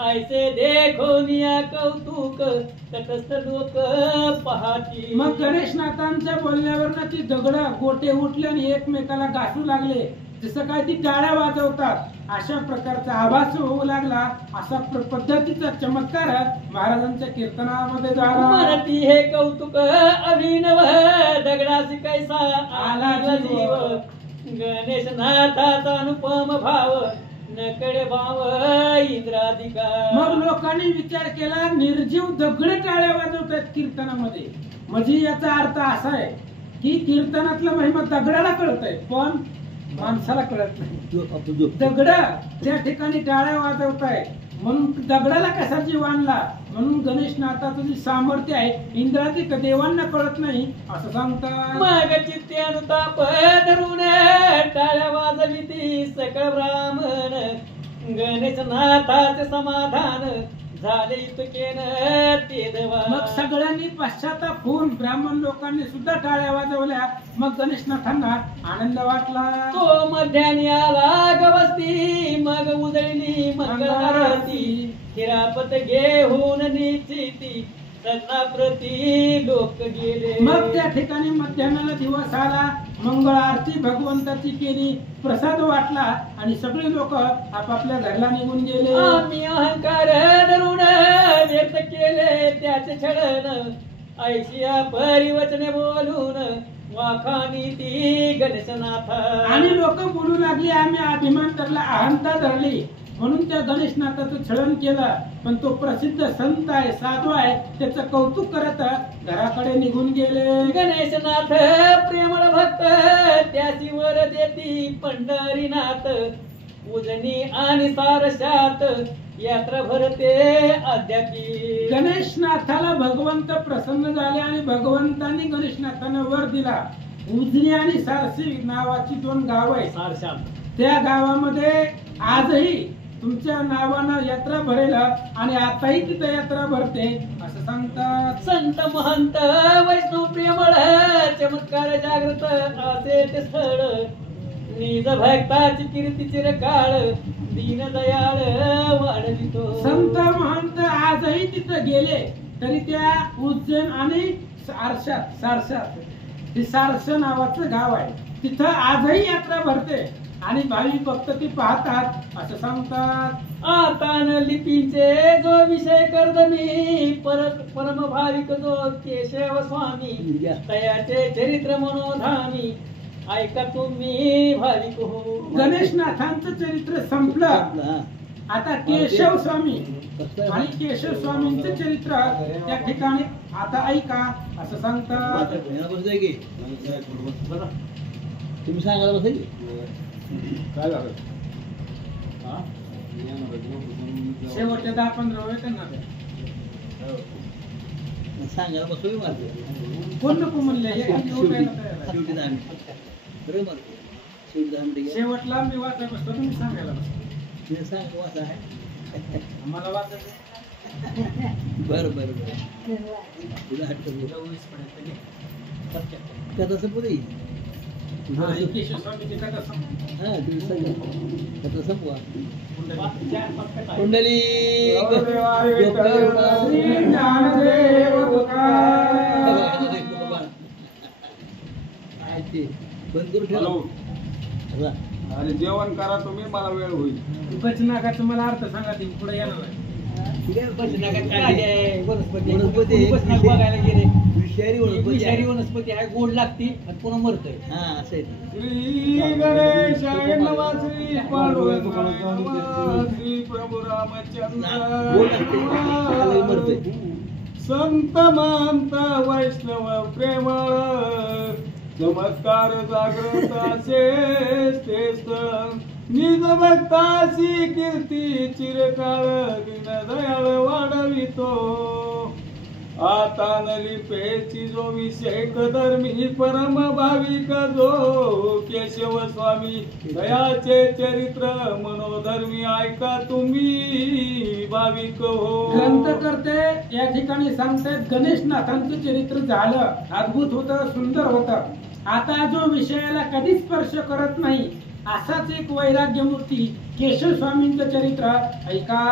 ऐसे देखो निया कौतुक, तटस्थ लोक पाहती. मग गणेशनाथांच्या बोलण्यावर ना ती दगड गोटे उठले आणि एकमेकाला घासू लागले. जसं काय ती टाळ्या वाजवतात अशा प्रकारचा आभास होऊ लागला. असा पद्धतीचा चमत्कार महाराजांच्या कीर्तनामध्ये झाला. मराठी हे कौतुक अभिनव, दगडासी कैसा आला जीव, गणेशनाथाचा अनुपम भाव, नकळे भाव इंद्राधिका. मग लोकांनी विचार केला निर्जीव दगड टाळ्या वाजवतात कीर्तनामध्ये, म्हणजे याचा अर्थ असा आहे की कीर्तनातला महिमा दगडाला कळतंय पण माणसाला कळत नाही. दगड त्या ठिकाणी टाळ्या वाजवताय म्हणून दगडाला कसा जीव आणला, म्हणून गणेशनाथाचं जे सामर्थ्य आहे इंद्राधिक देवांना कळत नाही असं सांगतात. मग चित्ते अनुताप धरून टाळ्या वाजविती सकळ ब्राह्मण, गणेशनाथाचे समाधान झाले इतकेन ते देवा. मग सगळ्यांनी पश्चाताप होऊन ब्राह्मण लोकांनी सुद्धा टाळ्या वाजवल्या. मग गणेशनाथांना आनंद वाटला. तो मध्यानी आला गवस्ती, मग उजळली मंगलारती, हिरापत घेऊन निश्चिती, सन्ना प्रती लोक गेले. मग त्या ठिकाणी मध्यान्हाला दिवस आला, मंगळ आरती भगवंताची केली, प्रसाद वाटला आणि सगळे लोक आपापल्या घरला निघून गेले. आम्ही अहंकार धरून व्यक्त केले त्याचे छळण, ऐशिया परिवचने बोलून वाखानी ती गणेशनाथ. आणि लोक बोलू लागले आम्ही अभिमान धरला, अहंता धरली म्हणून त्या गणेशनाथाचं छळन केलं. पण तो प्रसिद्ध संत आहे, साधू आहे, त्याचं कौतुक करत घराकडे निघून गेले. गणेशनाथ प्रेमळ भक्त त्याची वर देती पंढरीनाथ, उजनी आणि सारशात यात्रा भरते अद्यापी. गणेशनाथाला भगवंत प्रसन्न झाले आणि भगवंतांनी गणेशनाथांना वर दिला उजनी आणि सारसी नावाची 2 गाव आहेत. सारशात त्या गावामध्ये आजही तुमच्या नावानं यात्रा भरेल आणि आताही तिथं यात्रा भरते असं सांगतात. संत महंत वैष्णव प्रेमळ चमत्कार जागृत असे ते स्थळ निज भक्ताची कीर्ती चिरकाळ दीन दयाळ वाढवितो. संत महंत आजही तिथं गेले तरी त्या उज्जैन आणि सारसात ते सारस नावाचं गाव आहे. तिथं आजही यात्रा भरते आणि भाविक भक्त ती पाहतात असं सांगतात. आता लिपीचे जो विषय कर्दमी परम भाविक जो केशव स्वामी तयाचे चरित्र मनोधामी ऐका तुम्ही भाविक हो. गणेशनाथांचं चरित्र संपलं. आता केशव स्वामी आणि केशव स्वामींचं चरित्र त्या ठिकाणी आता ऐका असं सांगतात. तुम्ही सांगायला बसाय काय झालं? शेवटच्या 10-15 वेळ त्यांना द्या. सांगायला बसू माझं कोण नको म्हणले हे किती उठायला तयार आहे. शेवटी 10 मिनिटं बरोबर शेवटी 10 मिनिटं शेवटला मी वाचायला बसतो तुम्ही सांगायला बसतो. घ्या सांग वाचा आहे आम्हाला वाचायचं बरं बरं बरं तुला हटकत कथा संपू दे. केशव स्वामीची कथा सांग. हा तुम्ही सांगा कथा संपवा. कुंडली श्री ज्ञानदेव तुकाराम. बंद करून ठेवा. अरे जेवण करा तुम्ही मला वेळ होईल. बचनाकाचं मला अर्थ सांगा ते पुढे येणार आहे. वनस्पती वनस्पती बघायला गेले विषारी वनस्पती विषारी वनस्पती आहे गोड लागते आणि पुन्हा मरतोय. हा असं आहे. श्री गणेशाय नमः श्री पांडुरंगाय नमः श्री प्रभू रामचंद्र संत महंत वैष्णव प्रेमळ चमत्कार जागृत असे ते स्थळ निज भक्ताची कीर्ती चिरकाळ दीन दयाळ वाढवितो. आता नलिपेची जो विषय कदर्मी परम भाविक जो केशव स्वामी दयाचे चरित्र मनोधर्मी ऐका तुम्ही भाविक हो. ग्रंथकर्ते या ठिकाणी सांगतात गणेशनाथांचं चरित्र झालं, अद्भुत होतं, सुंदर होतं. आता जो विषयाला कधी स्पर्श करत नाही असाच एक वैराग्य मूर्ती केशव स्वामींचं चरित्र ऐका.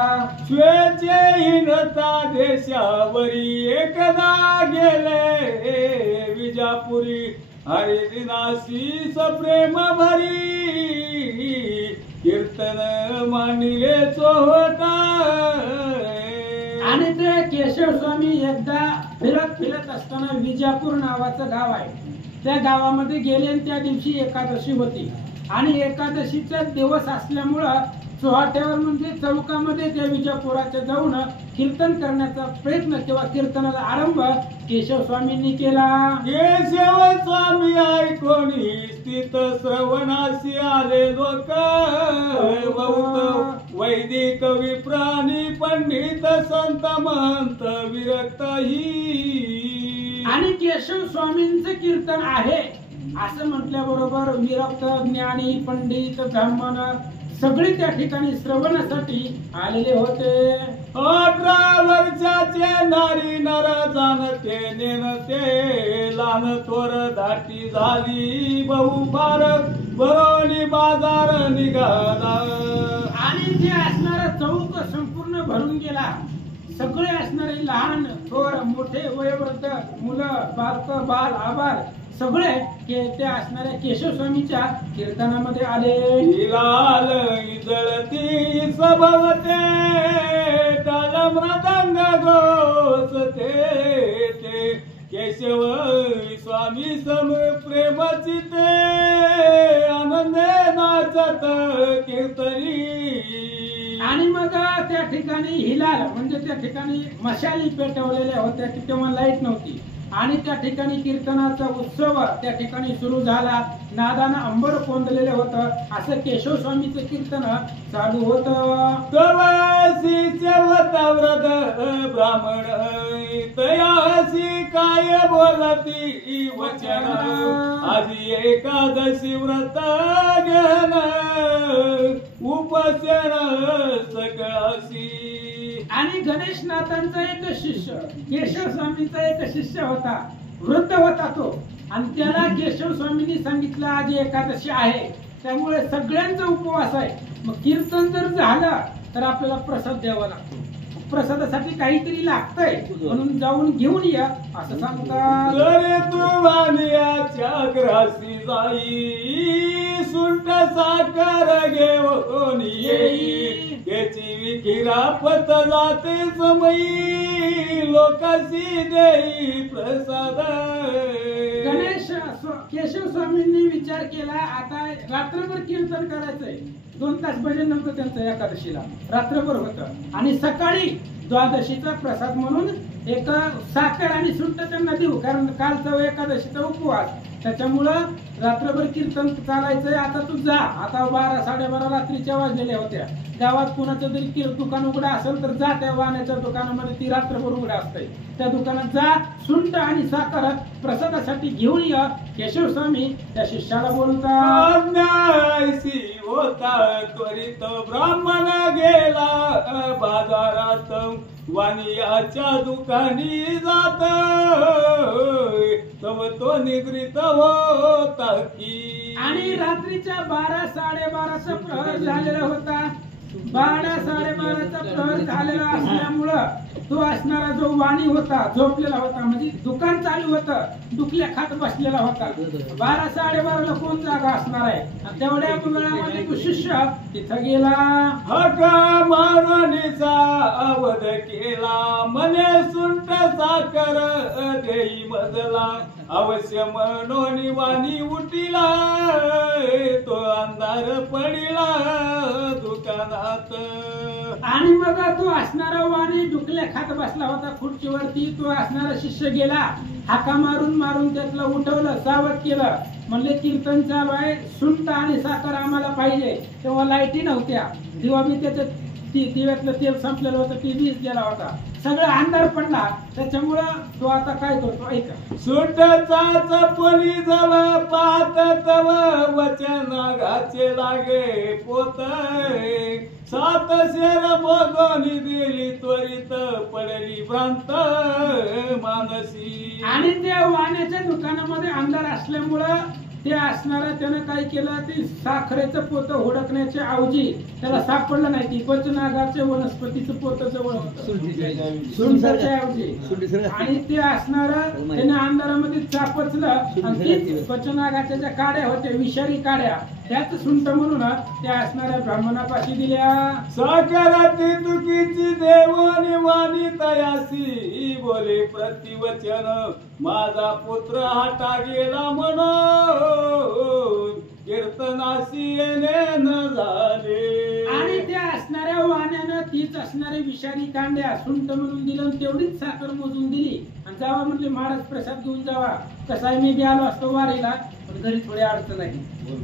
स्वेच्छेहीनता देशावरी एकदा गेले विजापुरी हरिदिनासी सप्रेम भरी कीर्तन मांडिले चोहता. आणि ते केशव स्वामी एकदा फिरत असताना विजापूर नावाचं गाव आहे त्या गावामध्ये गेले आणि त्या दिवशी एकादशी होती आणि एकादशीचा दिवस असल्यामुळं चोहाट्यावर म्हणजे चौकामध्ये त्या विजापुराच्या जाऊन कीर्तन करण्याचा प्रयत्न किंवा कीर्तनाला आरंभ केशव स्वामींनी केला. केशव स्वामी ऐकोणी स्थित श्रवणासी आले लोक बहुत वैदिक विप्राणी पंडित संत महंत विरक्तही. आणि केशव स्वामींचं कीर्तन आहे असं म्हटल्याबरोबर विरक्त ज्ञानी पंडित ब्राह्मण सगळे त्या ठिकाणी श्रवणासाठी आलेले होते. 18 वर्षाचे नारी नर जाणते नेनते लहान थोर दाटी झाली बहु फार भरवली बाजार निघाला. आणि जे असणारा चौक संपूर्ण भरून गेला. सगळे असणारे लहान थोर मोठे वयोवृद्ध मुलं बालक बाल आबाल सगळे ते असणाऱ्या केशव स्वामीच्या कीर्तनामध्ये आले. लाल इजळती सभवते टाळ मृदंग घोषते ते केशव स्वामी सम प्रेमाची ते आनंदे नाचत कीर्तनी. आणि मग त्या ठिकाणी हिलाल म्हणजे त्या ठिकाणी मशाली पेटवलेल्या होत्या की तेव्हा लाईट नव्हती आणि त्या ठिकाणी कीर्तनाचा उत्सव त्या ठिकाणी सुरू झाला. नादानं अंबर कोंदलेलं होतं. असं केशव स्वामीचं कीर्तन चालू होतं. तवासी चवता व्रत ब्राह्मण तयासी काय बोलती वचन आजी एकादशी व्रत घेण उपासन सकळासी. आणि गणेशनाथांचा एक शिष्य केशव स्वामींचा एक शिष्य होता. वृद्ध होता तो. आणि त्याला केशव स्वामींनी सांगितलं आज एकादशी आहे, त्यामुळे सगळ्यांचा उपवास आहे. मग कीर्तन जर झालं तर आपल्याला प्रसाद द्यावा लागतो. प्रसादासाठी काहीतरी लागतंय, म्हणून जाऊन घेऊन या असं सांगतात. जरे तू वाणियाच्या ग्रासी जाई सुंट साखर घेऊन येई त्याची विखिरापत जाते समयी लोकांशी देई प्रसाद. केशव स्वामींनी विचार केला आता रात्रभर कीर्तन करायचंय. 2 तास भजन नव्हतं त्यांचं एकादशीला, रात्रभर होतं. आणि सकाळी द्वादशीचा प्रसाद म्हणून एक साखर आणि सुंठ त्यांना देऊ, कारण कालचा एकादशीचा उपवास, त्याच्यामुळं रात्रभर कीर्तन चालायचंय. आता तू जा. आता 12 साडेबारा रात्रीच्या वाजलेल्या होत्या. गावात कुणाचं जरी दुकान उघडं असेल तर जा त्या वाण्याच्या दुकानामध्ये, ती रात्रभर उघडं असतंय, त्या दुकानात जा. सुंठ आणि साखर प्रसादासाठी घेऊन या. केशव स्वामी त्या शिष्याला बोलतात. होता त्वरित ब्राह्मण गेला बाजारात वाणियाच्या दुकानी जात तव तो निगृत होता की. आणि रात्रीच्या 12 साडेबाराचा प्रहर झालेला होता. 12 साडेबाराचा प्रहर झालेला असल्यामुळं तो असणारा जो वाणी होता झोपलेला होता, म्हणजे दुकान चालू होतं, दुखल्या खात बसलेला होता. 12 साडेबाराला कोण जागा असणार आहे. आणि तेवढ्या वेळामध्ये तो शिष्य तिथं गेला. हका मारणीचा अवध केला मने सुंठ साखर देई मजला अवश्य मनोनी वाणी उठिला तो अंधार पडिला दुकानात. आणि मग तो असणारा वाणी डुकल्या खात बसला होता खुर्चीवरती. तो असणारा शिष्य गेला, हाका मारून मारून त्यातलं उठवलं, सावध केलं. म्हणले कीर्तन चालू आहे, सुंठ आणि साखर आम्हाला पाहिजे. तेव्हा लाईटी नव्हत्या, दिवा बी त्याच्या दिव्यातलं तेल संपलेलं होतं, ती वीज गेला होता, सगळं अंधार पडला. त्याच्यामुळं तो आता काय करतो ऐका. सुंठचा चपली जव पाहत तव वचन घाचे लागे पोत 7 शेर बघून दिली त्वरित पडली भ्रांत मानसी. आणि त्या वाण्याच्या दुकानामध्ये अंधार असल्यामुळं ते असणारा त्यानं काय केलं, ते साखरेचं पोतं हुडकण्याच्या ऐवजी त्याला सापडलं नाही. ती पचनागाचे वनस्पतीचं पोतं जवळ होतं सुंठाच्या ऐवजी. आणि ते असणारं त्याने अंधारामध्ये चापचलं आणि ते पचनागाच्या ज्या काड्या होत्या विषारी काड्या, त्याच सुंठ म्हणून त्या असणाऱ्या ब्राह्मणापाशी दिल्या. साखराती तुकीची देवानी वाणी तयासी बोले प्रतिवचन माझा पुत्र हाता गेला म्हणून कीर्तनाशी येणे न झाले. आणि त्या असणाऱ्या वाण्यानं तीच असणारे विषारी कांड्या सुंठ म्हणून दिलं, तेवढीच साखर मोजून दिली आणि जावा म्हटले महाराज प्रसाद घेऊन जावा. कसा आहे, मी बी आलो असतो वारीला पण घरी थोडी अडचण आहे.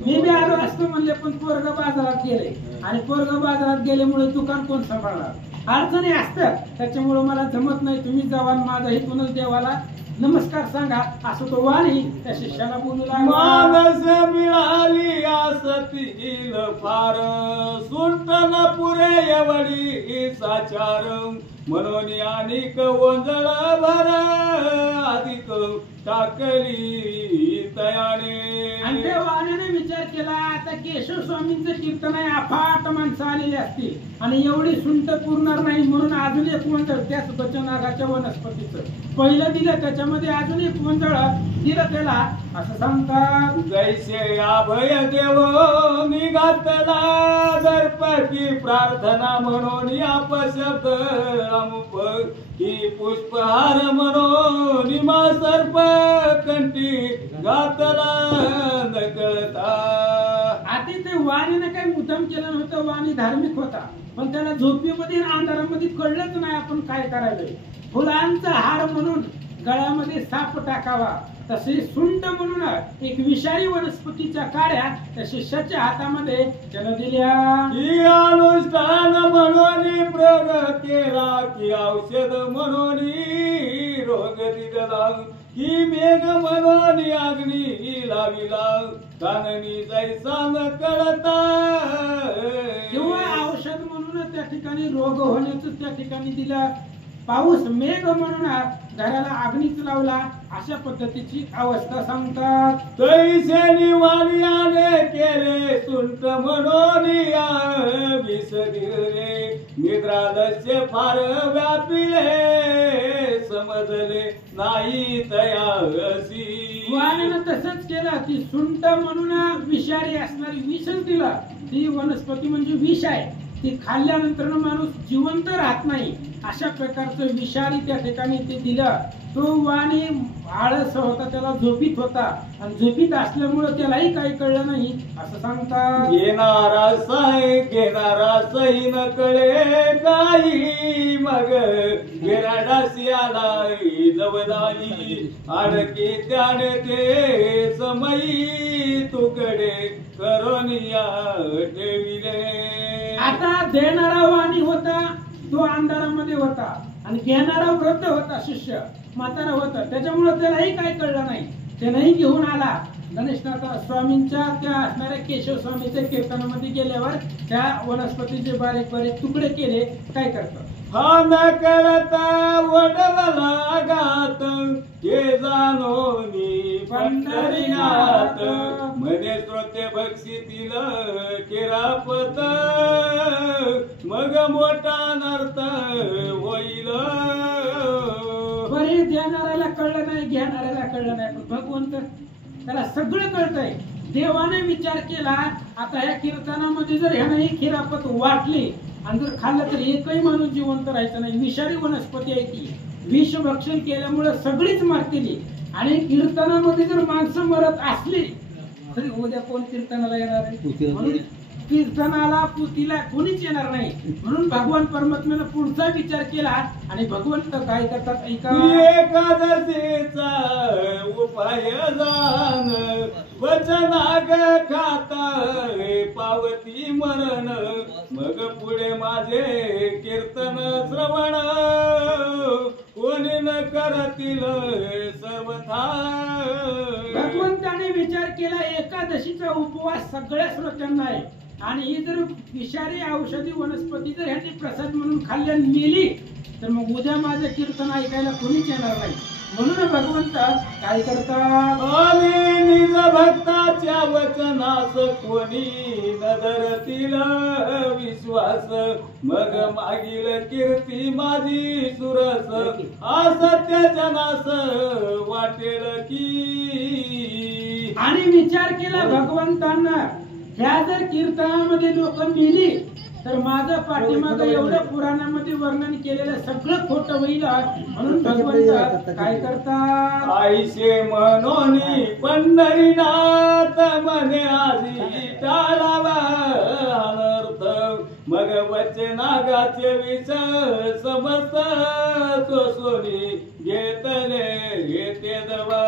मी बी आलो असतो म्हणले पण पोरग बाजारात गेले आणि पोरग बाजारात गेल्यामुळे दुकान कोण सांभाळणार, अडचणी असतात. त्याच्यामुळे मला जमत नाही, तुम्ही जावा माझा इथूनच देवाला नमस्कार सांगा असं तो वाणी त्या शिष्याला बोलू लागला. मानस मिळाली आसतील फार सुंठ न पुरे एवढी साचार म्हणून अनेक ओंजळ भर अधिक टाकली तयाने. आणि त्या वाण्याने विचार केला आता केशव स्वामींचं कीर्तन आहे, अफाट माणसं आलेली असतील आणि एवढी सुंठ पुरणार नाही, म्हणून अजून एक मंडळ त्याच बचनागाच्या वनस्पतीचं पहिलं दिलं, त्याच्यामध्ये अजून एक मंडळ दिलं त्याला. असं सांगतात जैसे अभय देव निघातला दर्पकी प्रार्थना म्हणून अपशब्द अमुप की पुष्पहार म्हणून मा सर्प कंठी घातला न कळता. आधी ते वाणीने काही मुद्दाम केलं नव्हतं, वाणी धार्मिक होता पण त्याला झोपेमध्ये अंधारामध्ये कळलंच नाही आपण काय करायला. फुलांचा हार म्हणून गळ्यामध्ये साप टाकावा, तसे सुंड म्हणून एक विषारी वनस्पतीच्या काड्या त्या शिष्याच्या हातामध्ये त्यानं दिल्या. की अनुष्ठान म्हणून प्रगतीला, की औषध म्हणून रोग दिला, की मेघ म्हणून अग्नी लाविला, काननी जैसा न कळता. किंवा औषध म्हणून त्या ठिकाणी रोग होण्याचं त्या ठिकाणी दिलं. पाऊस मेघ म्हणून घराला अग्नीच लावला, अशा पद्धतीची अवस्था सांगतात. तैसे निवार्याने केले सुंट म्हणून विष दिले, निद्रालस्य फार व्यापिले, समजले नाही तयासी. वाण्यानं तसंच केलं की सुंट म्हणून विषारी असणारी विषच दिला. ती वनस्पती म्हणजे विष आहे, ती खाल्ल्यानंतर माणूस जिवंत राहत नाही, अशा प्रकारचं विषारी त्या ठिकाणी ते दिलं. तो वाणी आळस होता, त्याला झोपीत होता, आणि झोपीत असल्यामुळे त्यालाही काही कळलं नाही असं सांगतात. घेणारा सही न कळे काही, मग गेराडासी आला नवदाई, अडके त्याने ते समयी तुकडे करून ठेविले. आता देणारा वाणी होता तो अंधारामध्ये होता, आणि घेणारा वृद्ध होता, शिष्य म्हातारा होता, त्याच्यामुळे त्यालाही काही कळलं नाही. त्यालाही घेऊन आला गणेशनाथ स्वामींच्या त्या असणाऱ्या केशव स्वामीच्या कीर्तनामध्ये गेल्यावर त्या वनस्पतीचे बारीक बारीक तुकडे केले. काय करतात? हा न कळता वडवला गात, हे जानोनी पंढरीनाथ, म्हणे श्रोते बक्षीतील किरापत, मग मोठा नर्त होईल. बरे देणाऱ्याला कळलं नाही, घेणाऱ्याला कळलं नाही, पण भगवंत त्याला सगळं कळतंय. देवाने विचार केला, आता ह्या कीर्तनामध्ये जर ह्यानं ही खिरापत वाटली आणि जर खाल्लं तर एकही माणूस जिवंत राहायचं नाही. विषारी वनस्पती आहे ती, विष भक्षण केल्यामुळे सगळीच मरतील. आणि कीर्तनामध्ये जर माणसं मरत असली तरी उद्या कोण कीर्तनाला येणार आहे? म्हणून कीर्तनाला पुतीला कोणीच येणार नाही. म्हणून भगवान परमात्म्यानं पुढचा विचार केला, आणि भगवंत काय करतात ऐका. एकादशीचा उपाय जाण, वचनाग खाता पावती मरण, मग पुढे माझे कीर्तन श्रवण, कोणी न करतील सर्वथा. भगवंताने विचार केला, एकादशीचा उपवास सगळ्या श्रोत्यांना आहे, आणि ही जर विषारी औषधी वनस्पती जर ह्यांनी प्रसाद म्हणून खाल्ल्या मेली तर मग उद्या माझं कीर्तन ऐकायला कोणीच येणार नाही. म्हणून भगवंत काय करतात? निज भक्ताच्या वचनास कोणी न धरतील विश्वास, मग मागील कीर्ती माझी सुरस, असत्य जनास वाटेल की. आणि विचार केला भगवंतांना, ह्या जर कीर्तनामध्ये लोक मिली तर माझं पाठीमागं एवढं पुराणामध्ये वर्णन केलेलं सगळं खोटं होईल. म्हणून भगवंत काय करतात? आईशे म्हणोनी पंढरीनाथ, म्हणे आजी टाळावा अनर्थ, मग वचनागाचे विष समस्त सोसोनी घेतले घेते दवा.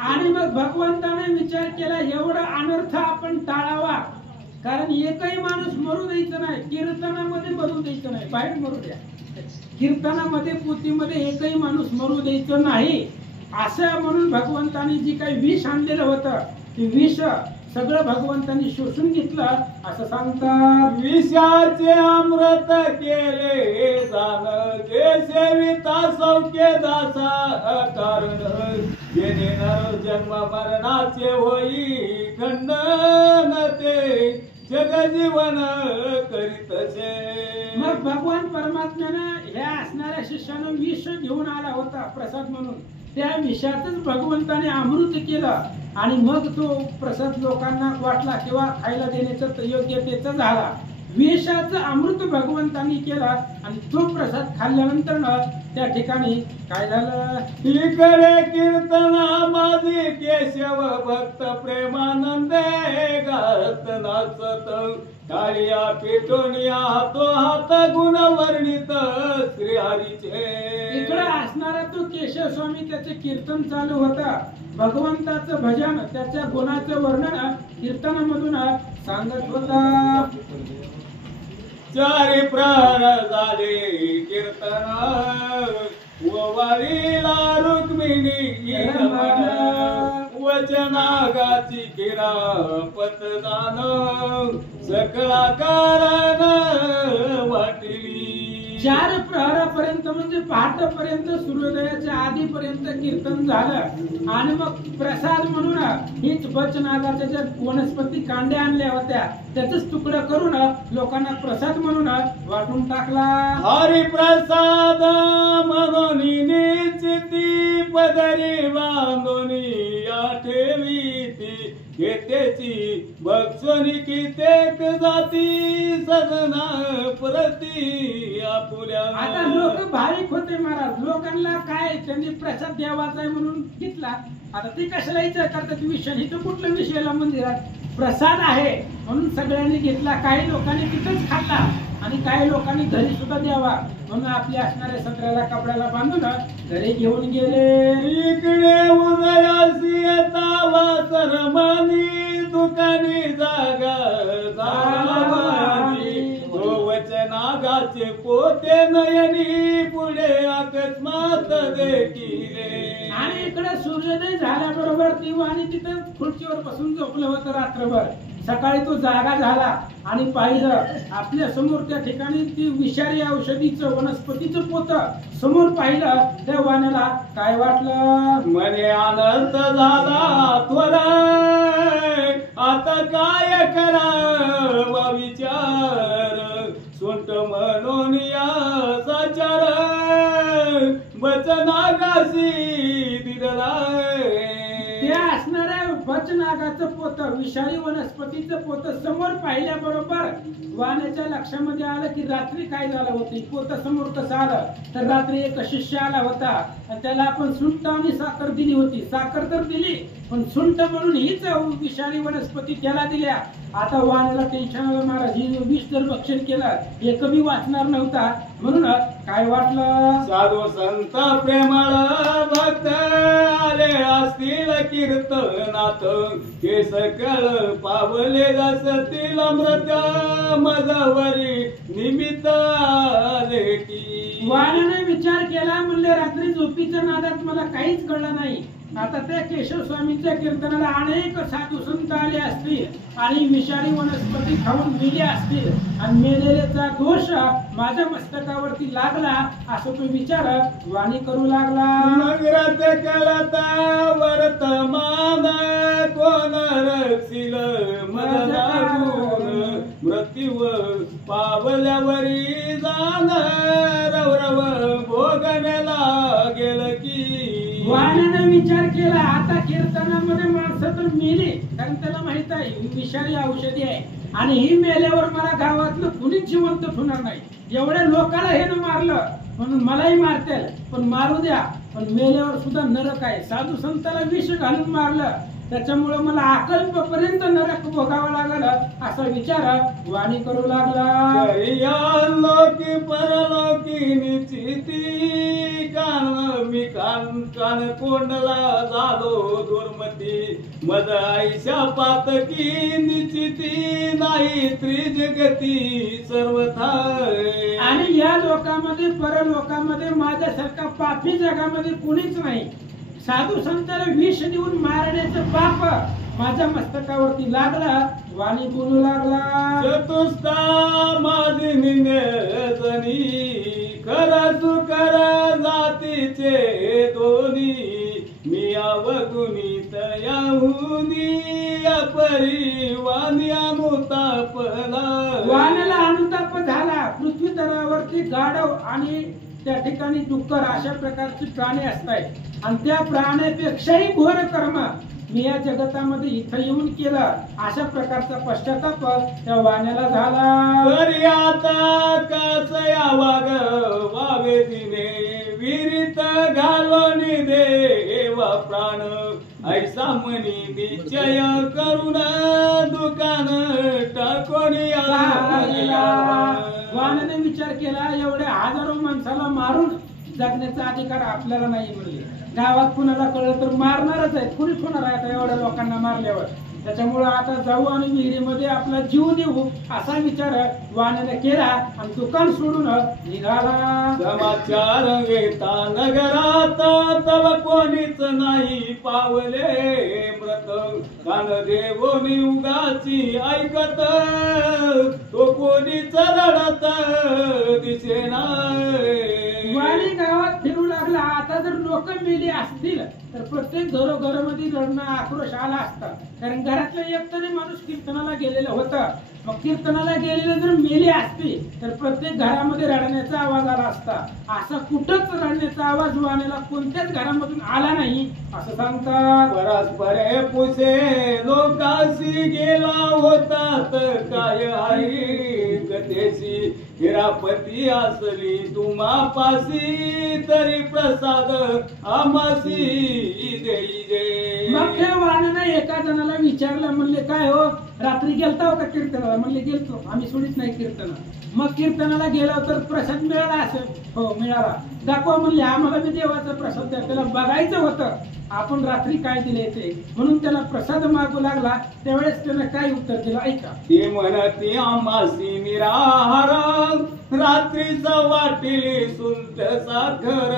आणि मग भगवंताने विचार केला, एवढा अनर्थ आपण टाळावा, कारण एकही माणूस मरू द्यायचं नाही. कीर्तनामध्ये मरू द्यायचं नाही, बाहेर मरू द्या. कीर्तनामध्ये पोथीमध्ये एकही माणूस मरू द्यायचं नाही असं म्हणून भगवंतानी जी काही विष आणलेलं होतं ते विष सगळं भगवंतानी शोषून घेतलं असं सांगतात. विषाचे अमृत केले दान, जे सेविता सौख्य दासा कारण, जेणे नर जन्म मरणाचे होई खंडन, ते जगजीवन करीतसे. मग भगवान परमात्म्यानं ह्या असणाऱ्या शिष्यानं विष घेऊन आला होता प्रसाद म्हणून, त्या विषातच भगवंताने अमृत केलं, आणि मग तो प्रसाद लोकांना वाटला किंवा खायला देण्याचं योग्यतेचा झाला. विषाचं अमृत भगवंतांनी केला, आणि तो प्रसाद खाल्ल्यानंतर त्या ठिकाणी काय झालं? इकडे कीर्तना माझी केशव भक्त प्रेमानंदे गात नाचत, टाळिया पेटोनिया हातो हात गुण वर्णित श्रीहरीचे इकडे असणारा तो केशव स्वामी त्याचे कीर्तन चालू होता. भगवंताचं भजन त्याच्या गुणाचं वर्णन कीर्तनामधून सांगत होता. चारी प्रहर झाले कीर्तन ववारीला रुक्मिणी वचनागाची गिरा पतदान सकळा कारण वाटली. 4 प्रहरापर्यंत म्हणजे पहाटेपर्यंत सूर्योदयाच्या आधीपर्यंत कीर्तन झालं आणि मग प्रसाद म्हणून हीच बचनागाच्या ज्या वनस्पती कांड्या आणल्या होत्या त्याच तुकडं करून लोकांना प्रसाद म्हणून वाटून टाकला. हरिप्रसाद म्हणून निश्चिती पदरी बांधोनी आठवी ती घेतेची भक्षणी कित्येक जाती सदना प्रती आपुल्या. आता लोक भाविक होते महाराज. लोकांना काय त्यांनी प्रसाद द्यावाचा आहे म्हणून घेतला. आता ते कशाला विचार करतात विषय इथं कुठलं विषयाला मंदिरात प्रसाद आहे म्हणून सगळ्यांनी घेतला. काही लोकांनी तिथंच खाल्ला आणि काही लोकांनी घरी सुद्धा द्यावा म्हणून आपल्या असणाऱ्या सत्राला कपड्याला बांधून घरी घेऊन गेले. इकडे उदयासी येतावा सरमानी दुकानी जागा वचनागाचे पोते नयनी पुढे अकस्मात देखील. आणि इकडे सूर्योदय झाल्याबरोबर ती वाणी तिथं खुर्चीवर बसून झोपलं होतं रात्रभर. सकाळी तो जागा झाला आणि पाहिलं आपल्या समोर त्या ठिकाणी ती विषारी औषधीचं वनस्पतीचं पोत समोर पाहिलं. त्या वाण्याला काय वाटलं? मने आनंद झाला त्वर आता काय करावा विचार सुंट म्हणून या साचार बचनागासी दिला. त्या असणाऱ्या बचनागाचं पोत विषारी वनस्पतीचं पोत समोर पाहिल्याबरोबर वाण्याच्या लक्षामध्ये आलं की रात्री काय झालं होतं. पोत समोर कसं आलं तर रात्री एक शिष्य आला होता आणि त्याला आपण सुंठ आणि साखर दिली होती. साखर तर दिली पण सुंठ म्हणून हीच विषारी वनस्पती त्याला दिल्या. आता वाण्याला टेन्शन आलं महाराज ही विष जर भक्षण केलं एक बी वाचणार नव्हता म्हणून काय वाटलं? साधू संत प्रेमळ भक्त आले असतील कीर्तनात हे सकळ पावले जसतील अमृत मजवरी निमित्त आले की. वाण्याने विचार केला म्हणले रात्री झोपीच्या नादात मला काहीच कळलं नाही. आता त्या केशव स्वामींच्या कीर्तनाला अनेक साधू संत आले असतील आणि विषारी वनस्पती खाऊन मेले असतील आणि मेलेल्याचा दोष माझ्या मस्तकावरती लागला असं तो विचार वाणी करू लागला. नगरात कळता वर्तमान कोण रक्षिल मला मृत्यू पावल्यावरी जाण रवरव भोगण्याला गेल की. वाण्याने विचार केला आता कीर्तनामध्ये माणसं तर मेली कारण त्याला माहित आहे ही विषारी औषधी आहे आणि ही मेल्यावर मला गावातलं कुणीच जिवंत होणार नाही. एवढ्या लोकांना हे न मारलं म्हणून मलाही मारतील पण मारू द्या पण मेल्यावर सुद्धा नरक आहे. साधू संताला विष घालून मारलं त्याच्यामुळे मला अकल्पपर्यंत नरक भोगावं लागलं असा विचार वाणी करू लागला. लोकी परलोकी निश्चिती कान मी कान कोंडला झालो दुर्मती मज आईशा पातकी निश्चिती नाही त्रिजगती सर्वथा. आणि या लोकांमध्ये परलोकामध्ये माझ्यासारखा पापी जगामध्ये कुणीच नाही. साधू संताला विष देऊन मारण्याचं पाप माझ्या मस्तकावरती लागला. वाणी बोलू लागला. चतुस्ता माझी निंदनी खरा सुकर जातीचे दोन्ही मी अवगुणी तयाहुनी अपरी वाणी अनुतापला. वाण्याला अनुताप झाला. पृथ्वी तलावरती गाढव आणि त्या ठिकाणी डुक्कर अशा प्रकारचे प्राणी असतात आणि त्या प्राण्यापेक्षाही घोर कर्म मी या जगतामध्ये इथं येऊन केलं अशा प्रकारचा पश्चाताप त्या वाण्याला झाला. तरी आता कसया वाग वावे तिने विहिरीत घालून देवा प्राण ऐसा म्हणी निश्चय करून दुकान टाकून वाण्याने विचार केला एवढ्या हजारो माणसाला मारून जगण्याचा अधिकार आपल्याला नाही म्हणले. गावात कुणाला कळलं तर मारणारच आहे, कुणी होणार आहे आता एवढ्या लोकांना मारल्यावर. त्याच्यामुळे आता जाऊ आणि विहिरीमध्ये आपला जीव देऊ असा विचार वाण्याने केला आणि दुकान सोडून निघाला. समाचार घेता नगरात तव कोणीच नाही पावले व्रत कान देवोनी उगाची ऐकत तो कोणीच रडत दिसेना. वाणी गावात फिरू लागला. आता जर लोक मेली असतील तर प्रत्येक घरोघरामध्ये रडणं आक्रोश आला असता, कारण घरातल्या एकट्याने माणूस कीर्तनाला गेलेला होता. मग कीर्तनाला गेलेले जर मेले असते तर प्रत्येक घरामध्ये रडण्याचा आवाज आला असता. असा कुठंच रडण्याचा आवाज वाण्याला कोणत्याच घरामधून आला नाही असं सांगतात. परस्परे पुसे लोकाशी गेला होतात काय आहे गतेशी हिरापती असली तुम्हापासी तरी प्रसाद आमासी देई जे. मग त्या वाण्यानं एका जणाला विचारलं, म्हणले काय हो रात्री गेलता हो का कीर्तनाला? म्हणले गेलतो, आम्ही सोडित नाही कीर्तन. मग कीर्तनाला गेलो तर प्रसाद मिळाला असेल? हो मिळाला. दाखवा म्हणले, आम्हाला बी देवाचा प्रसाद द्या, त्याला बघायचं होतं आपण रात्री काय दिले ते, म्हणून त्याला प्रसाद मागू लागला. त्यावेळेस त्यानं काय उत्तर दिलं ऐका. ती म्हणती आम्हासी निराहार रात्रीचा वाटिली सुंट साखर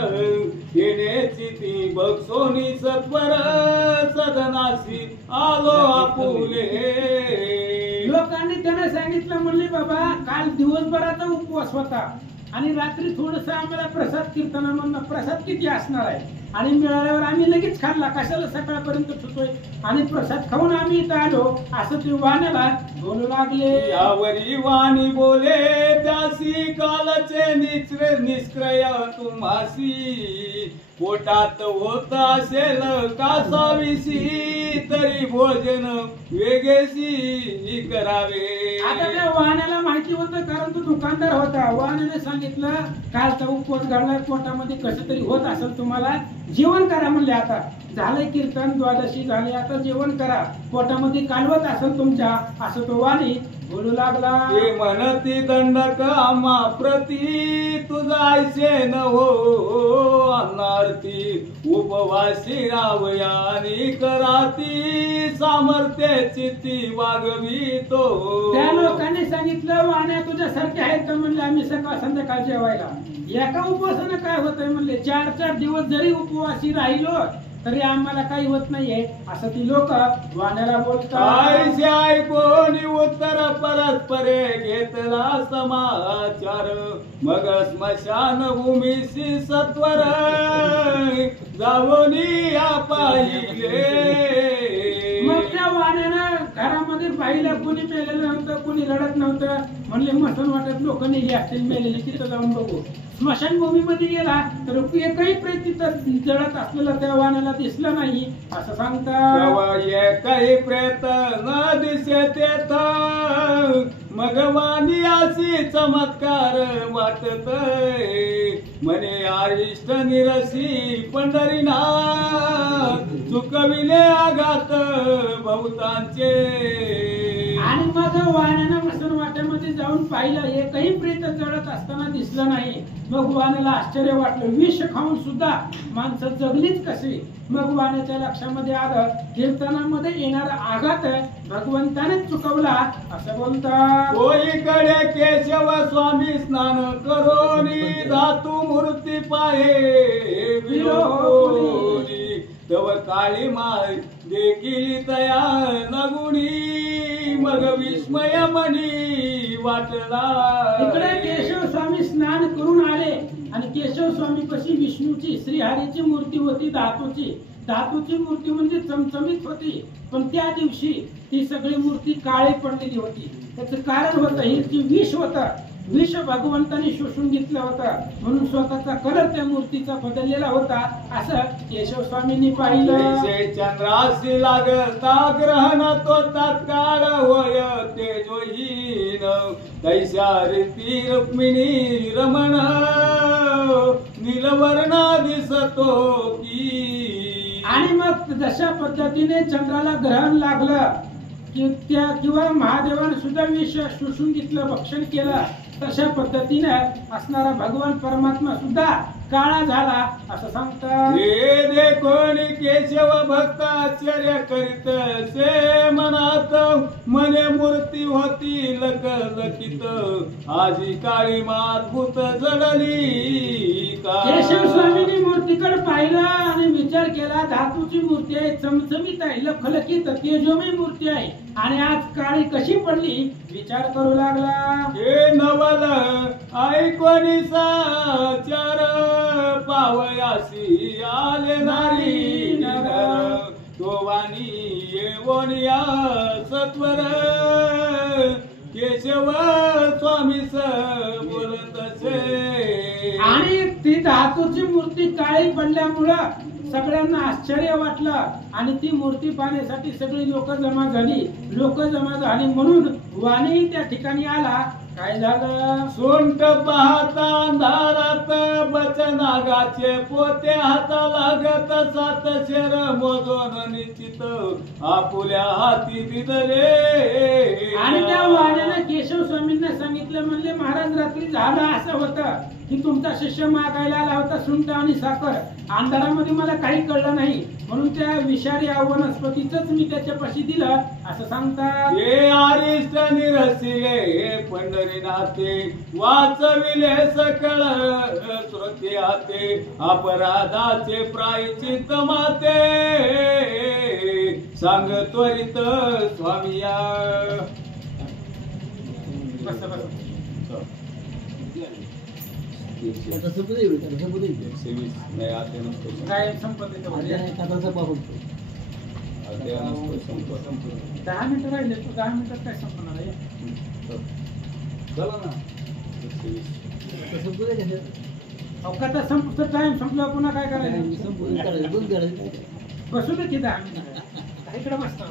येण्याची ती बक्षोनी सत्वर सदनासी आलो आपुले. लोकांनी त्याने सांगितलं, म्हणले बाबा काल दिवसभराचा उपवास होता आणि रात्री थोडस आम्हाला प्रसाद कीर्तनामधनं प्रसाद किती असणार आहे आणि मिळाल्यावर आम्ही लगेच खाल्ला, कशाला सकाळपर्यंत ठेवतोय आणि प्रसाद खाऊन आम्ही इथं आलो असं ते वाण्याला बोलू लागले. यावरी वाणी बोले त्यासी कालचे निष्क्रय तुम्हासी पोटात होत असेल कासाविसी तरी भोजन वेगेसी करावे. आता त्या वाण्याला माहिती होतं, कारण तो दुकानदार होता. वाण्याने सांगितलं कालचा उपवास घडलाय, पोटामध्ये कसं तरी होत असेल, तुम्हाला जेवण करा म्हणले. आता झालंय कीर्तन, द्वादशी झाली, आता जेवण करा, पोटामध्ये कालवत असेल तुमच्या असं तो वाणी बोलू लागला. ते म्हणती दंडक आम्हा प्रती तुझा ऐसे न हो अन्नार्थी उपवासी रावया आणि कराती सामर्थ्याची ती वागवी तो. त्या लोकांनी सांगितलं वाण्या तुझ्यासारखे आहेत तर म्हणले आम्ही सकाळ संध्याकाळ जेवायला. एका उपवासानं काय होतंय म्हणले, 4-4 दिवस जरी उपवासी राहिलो तरी आम्हाला काही होत नाहीये असं ती लोक वाण्याला बोलतात. ऐकून उत्तर परस्परे घेतला समाचार मग स्मशान भूमीशी सत्वर जाऊन पाहिले. मग त्या वाण्यानं घरामध्ये पाहिलं, कोणी मेलेलं नव्हतं, कोणी रडत नव्हतं. म्हणले मसन वाटत लोक नेली असतील मेलेली, तिथं जाऊन बघू. स्मशानभूमीमध्ये गेला तर एकही प्रेत तिथं जळत असलेला त्या वाण्याला दिसलं नाही असं सांगतात. एकही प्रेत न दिसे तेथ मग वाणी अशी चमत्कार वाटत म्हणे आरिष्ट निरसी पंढरीनाथ चुकविले आघात बहुतांचे. आणि मग वाण्यानं मसन वाट्यामध्ये जाऊन पाहिलं, एकही प्रेत जळत असताना दिसलं नाही. मग वाण्याला आश्चर्य वाटलं, विष खाऊन सुद्धा माणसं जगलीच कशी. मग वाण्याच्या लक्षामध्ये आलं, कीर्तनामध्ये येणारा आघात भगवंतानेच चुकवला असं बोलतात. कोईकडे केशव स्वामी स्नान करोनी धातू मूर्ती पाहे विलोनी तव काळी माय देखील तया नगुणी मग विस्मय मनी वाटला. इकडे केशव स्वामी स्नान करून आले आणि केशव स्वामी कशी विष्णूची श्रीहरीची मूर्ती होती, धातूची मूर्ती म्हणजे चमचमीत होती. पण त्या दिवशी ती सगळी मूर्ती काळी पडलेली होती. त्याचं कारण होतं, ही जी विष होतं विष भगवंतांनी शोषून घेतलं होतं म्हणून स्वतःचा कलर त्या मूर्तीचा बदललेला होता असं केशव स्वामींनी पाहिलं. जैसे चंद्रासी लागता ग्रहण तो तात्काळ होय तेजोहीन तैसा रीती रुक्मिणी रमण नीलवर्णा दिसतो की. आणि मग जशा पद्धतीने चंद्राला ग्रहण लागलं किंवा महादेवाने सुद्धा विष शोषून घेतलं भक्षण केलं तशा पद्धतीने असणारा भगवान परमात्मा सुद्धा काळा झाला असं सांगतात. हे देखोन केशव भक्त आश्चर्य करीत से मनात मने मूर्ती होती लकलकित आजी काळी मातभूत जडली का. केशव स्वामींनी मूर्तीकडे पाहिलं आणि विचार केला धातूची मूर्ती आहे चमचमीत आहे लखलखीत तेजोमय मूर्ती आहे आणि आज काळी कशी पडली विचार करू लागला. हे नवल ऐकोनी साचार पावयासी आले नारी नर तो वाणी येवोनिया सत्वर केशव स्वामीस बोलत असे. आणि ती धातूची मूर्ती काळी पडल्यामुळं सगळ्यांना आश्चर्य वाटलं आणि ती मूर्ती पाहण्यासाठी सगळी लोक जमा झाली म्हणून वाणी त्या ठिकाणी आला. काय झालं सोंट पाहता अंधारात बचनागाचे पोते हाता लागत सात शेर मोजून निश्चित आपुल्या हाती दिदले. आणि त्या वाण्याने केशव स्वामींना सांगितलं म्हणले महाराज रात्री झालं असं होतं की तुमचा शिष्य मागायला आला होता सुंठ आणि साखर अंधारामध्ये मला काही कळलं नाही म्हणून त्या विषारी वनस्पतीच मी त्याच्यापाशी दिलं असं सांगतात. हे आरिष्ट निरसिले पंढरीनाथे वाचविले सकळ श्रोते हाते अपराधाचे प्रायचित माते सांग त्वरित स्वामिया. काय संपत 10 मिनिटं राहिले 10 मिनिटात काय संपणार आहे. कथा संपत टाइम संपला पुन्हा काय करायचं बसू दे की 10 मिनिटं इकडे बसतो.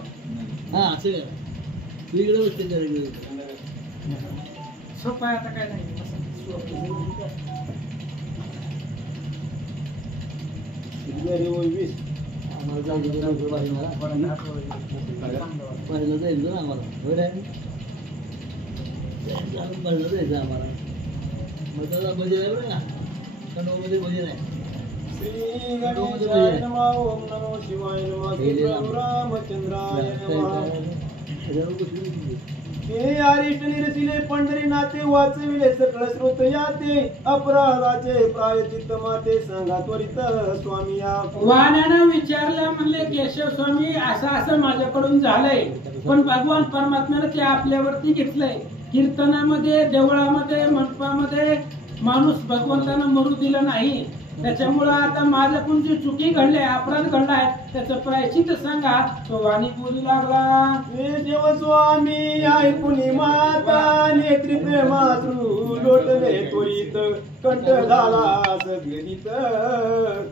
सोपं आहे आता काय नाही. श्री गणेशाय नमः. ओम नमो शिवाय नमः. श्री रामचंद्राय नमः. हे अरिष्ट निरसिले पंढरीनाथे वाचविले सकळ स्रोत याते अपराधाचे प्रायचित्त माते सांगा त्वरित स्वामिया. वाण्यानं विचारलं म्हणले केशव स्वामी असं माझ्याकडून झालंय पण भगवान परमात्म्याने ते आपल्यावरती घेतलंय. कीर्तनामध्ये देवळामध्ये मंडपामध्ये माणूस भगवंतानं मरू दिलं नाही त्याच्यामुळं आता माझ्याकडून जी चुकी घडली अपराध घडलाय त्याचं प्रायश्चित्त सांगा. तो वाणी बोलू लागला. हे देव स्वामी ऐकून माता नेत्री प्रेमाश्रू लोटले त्वरित कंठ झाला सगळीत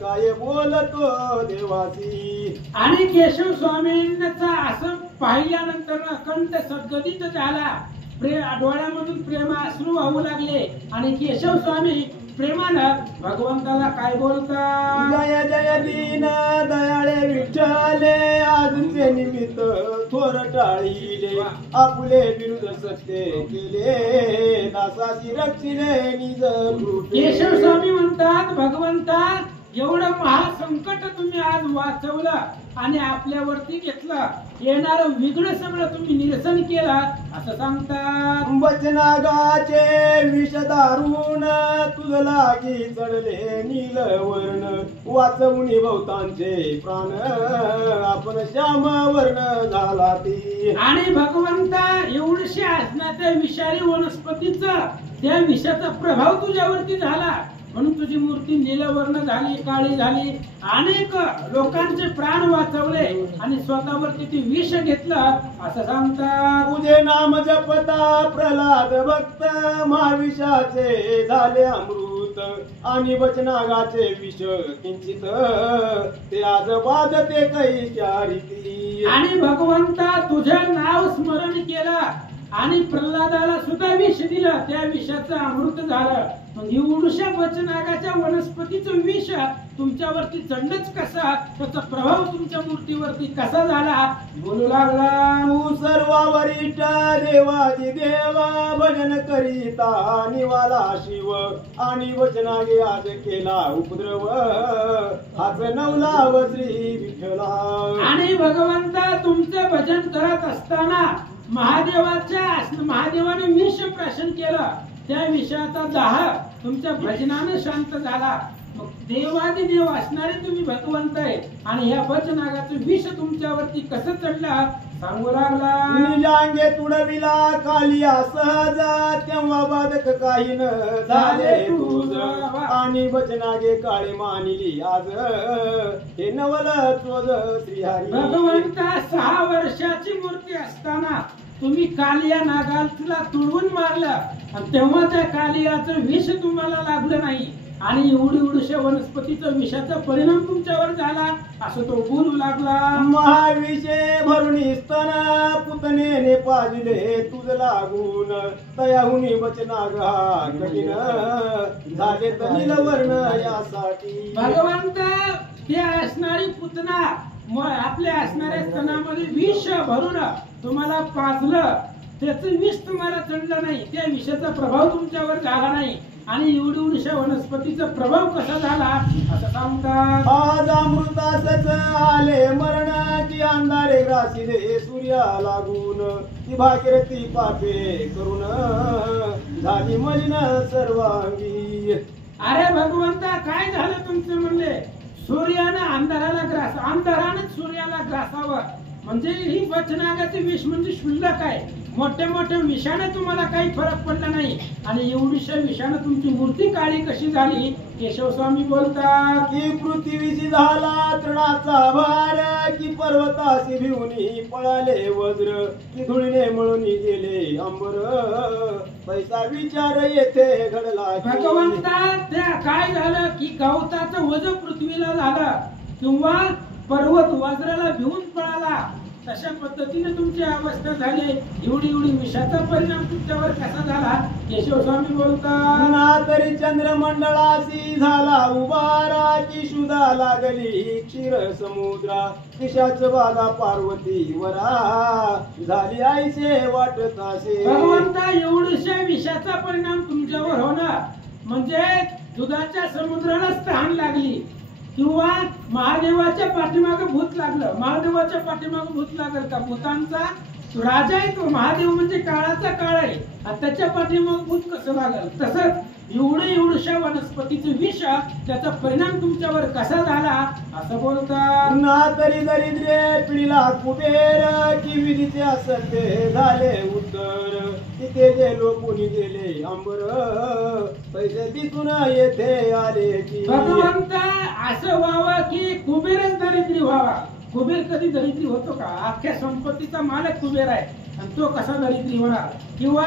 काय बोलतो देवासी. आणि केशव स्वामींचा असं पाहिल्यानंतर कंठ सद्गदित झाला. डोळ्यामधून प्रेम अश्रू वाहू लागले आणि केशव स्वामी प्रेमानं भगवंताला काय बोलतात. जय जय दीन दयाळे विठ्ठले आजचे निमित्त थोर टाळीले आपले विरुद्ध सत्य केले दासाची रक्षिले निज कृपे. केशव स्वामी म्हणतात भगवंता एवढं महासंकट तुम्ही आज वाचवलं आणि आपल्यावरती घेतलं येणारं विघ्न सगळं तुम्ही निरसन केलं असं सांगतात. वचनागाचे विष दारुण तुझ लागी चढले नीलवर्ण वाचवून बहुतांचे प्राण आपण श्याम वर्ण झाला ती. आणि भगवंता एवढीशी असणार त्या विषारी वनस्पतीचा त्या विषाचा प्रभाव तुझ्यावरती झाला म्हणून तुझी मूर्ती नीलवर्ण झाली, काळी झाली. अनेक लोकांचे प्राण वाचवले आणि स्वतःवरती ती विष घेतलं असं सांगतात. तुझे नाम जपता प्रल्हाद भक्त महाविषाचे झाले अमृत आणि वचनागाचे विष किंचित ते आज बाधते कैच्या रीती. आणि भगवंता तुझं नाव स्मरण केलं आणि प्रल्हादाला सुद्धा विष दिलं, त्या विषाचं अमृत झालं. मग एवढ्या वचनागाच्या वनस्पतीचं विष तुमच्यावरती चढलंच कसा, त्याचा प्रभाव तुमच्या मूर्तीवरती कसा झाला बोलू लागला. तू सर्व वरिष्ठ देवादी देवा भजन करीता निवाला शिव आणि वचनागे आज केला उपद्रव हाच नवला श्री विठ्ठला. आणि भगवंता तुमचं भजन करत असताना महादेवाने विष प्राशन केलं, त्या विषयाचा दाह तुमच्या भजनाने शांत झाला. मग देवादी देव असणारे तुम्ही भगवंत आहे आणि ह्या भजनागाचं विष तुमच्यावरती कसं चढलं सांगू लागला. निजांगे तुडविला कालिया सहज तेव्हा बाधक काही न झाले तुझ आणि वचनागे काळे मानिली आज हे नवल तुझ श्रीहरी. भगवंता 6 वर्षाची मूर्ती असताना तुम्ही कालिया नागाला तुडवून मारलं आणि तेव्हा त्या कालियाचं विष तुम्हाला लागलं नाही आणि एवढ्या वनस्पतीचं विषाचा परिणाम तुमच्यावर झाला असं तो बोलू लागला. महाविषे भरून स्तन पुतनेने पाजले तुझ लागून तयाहुनी वचनागा कठीण झाले तनिल वर्ण यासाठी. भगवंत ते असणारी पुतना आपल्या असणाऱ्या स्तनामध्ये विष भरून तुम्हाला पाजलं, त्याचं विष तुम्हाला चढलं नाही, त्या विषाचा प्रभाव तुमच्यावर झाला नाही आणि एवढ्या वनस्पतीचा प्रभाव कसा झाला असं सांगतात. आज अमृतासच आले मरण की अंधारे ग्रासिले सूर्या लागून ती भागीरथी पापे करून झाली मलिन सर्वांगी. अरे भगवंता काय झालं तुमचं म्हणले, सूर्यानं अंधारानं सूर्याला ग्रासावं म्हणजे ही वचनागाचे विष म्हणजे शुल्लक आहे. मोठ्या मोठ्या विषाने तुम्हाला काही फरक पडला नाही आणि एवढीशा विषाने तुमची मूर्ती काळी कशी झाली. केशव स्वामी बोलतात की पृथ्वीशी झाला तृणाचा भार की पर्वताशी भिवून पळाले वज्र की धुळीने मळून गेले अंबर पैसा विचार येथे घडला. भगवंता त्या काय झालं की गवताचं वज पृथ्वीला झालं किंवा पर्वत वज्राला भिवून पळाला, तशा पद्धतीने तुमची अवस्था झाली. एवढी विषाचा परिणाम तुमच्यावर कसा झाला. केशव स्वामी बोलतात ना तरी चंद्रमंडळाशी झाला उभारा की शुदा लागली क्षीर समुद्रा किशाच बाधा पार्वती वरा झाली आईचे वाटतासे. भगवंता एवढ्या विषाचा परिणाम तुमच्यावर होणार म्हणजे दुधाच्या समुद्रालाच तहान लागली किंवा महादेवाच्या पाठीमागे भूत लागलं. महादेवाच्या पाठीमागे भूत लागल का, भूतांचा राजा आहे तो. महादेव म्हणजे काळाचा काळ आहे आणि त्याच्या पाठीमागे भूत कसं लागल. तसंच एवढ्या वनस्पतीचं विष त्याचा परिणाम तुमच्यावर कसा झाला असं बोलतात. ना तरी दरिद्रे पिढीला कुबेर की विधीचे असते झाले उत्तर तिथे जे लोकुनी गेले अंबर पैसे दिसून येथे आले की. भगवंता असं व्हावं की कुबेरच दरिद्री व्हावा. कुबेर कधी दरिद्री होतो का. अख्ख्या संपत्तीचा मालक कुबेर आहे आणि तो कसा दरिद्री होणार. किंवा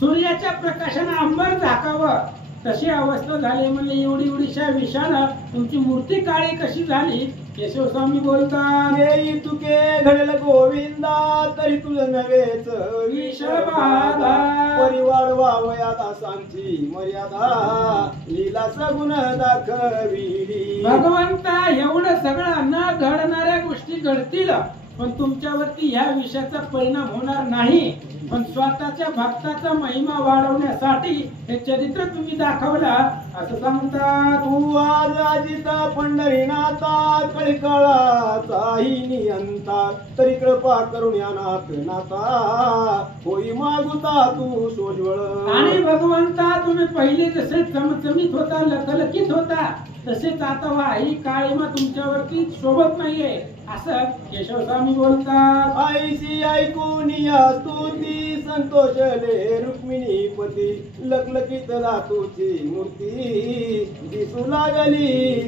सूर्याच्या प्रकाशाने अंबर झाकावं तशी अवस्था झाली म्हणजे एवढीशा विषानं तुमची मूर्ती काळी कशी झाली. केशव स्वामी बोलतात येई तुके घडल गोविंदा तरी तुझं नव्हेच विष बाधा परिवार वावया दासांची मर्यादा लीला सगुण दाखविली. भगवंता एवढं सगळं न घडणाऱ्या गोष्टी घडतील पण तुमच्यावरती ह्या विषयाचा परिणाम होणार नाही. पण स्वतःच्या भक्ताचा महिमा वाढवण्यासाठी हे चरित्र तुम्ही दाखवलं असं सांगतात. तू आज अजिता पंढरीनाथा कळकळाचाही नियंता तरी कृपा करून या नाथा होई मागुता तू सोज्वळ. आणि भगवंता तुम्ही पहिले जसे चमचमीत होता लखलखीत होता तसेच आता ही काळीमा तुमच्यावरती शोभत नाहीये. असं केशवस्वामी बोलतात. आईशी ऐकून या स्तुती संतोषले रुक्मिणी पती लखलखीत धातूची मूर्ती दिसू लागली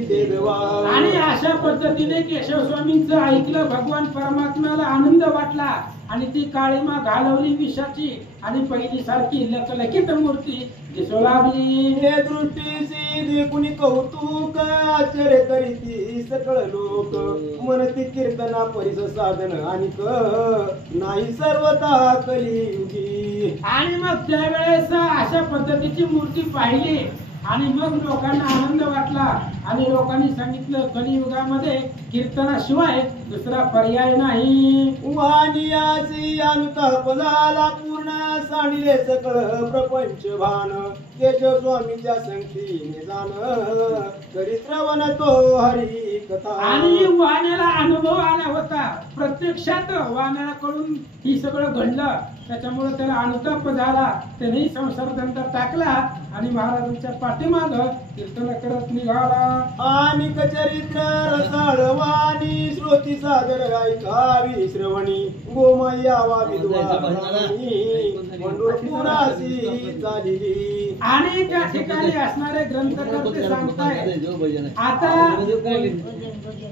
देवा. आणि अशा पद्धतीने केशवस्वामींचं ऐकलं भगवान परमात्म्याला आनंद वाटला आणि ती काळीमा घालवली विषाची आणि पहिली सारखी लखलखीत मूर्ती दिसू लागली. हे दृष्टीसी देखुनी कौतुक आश्चर्य करीती सकळ लोक मनती कीर्तना परिस साधन आणि नाही सर्वता कलियुगी. आणि मग त्यावेळेस अशा पद्धतीची मूर्ती पाहिली आणि मग लोकांना आनंद वाटला आणि लोकांनी सांगितलं कलियुगामध्ये कीर्तनाशिवाय दुसरा पर्याय नाही. वानियासी अनुताप झाला पूर्ण सांडिले सकळ प्रपंच भान केशव स्वामीच्या संगतीने जाण करीत रवन तो हरी कथा. आणि वाण्याला अनुभव आला होता प्रत्यक्षात वाण्याकडून ही सगळं घडलं त्याच्यामुळे त्याला अनुताप झाला. त्यानेही संसार धंदा टाकला आणि महाराजांच्या पाठीमाग कीर्तन करत निघाला. आणि चरित्र रसाळवाणी श्रोती सादर ऐकावी श्रवणी गोमया वा पंढरपुरासी चालली. आणि त्या ठिकाणी असणारे ग्रंथकर्ते सांगतायत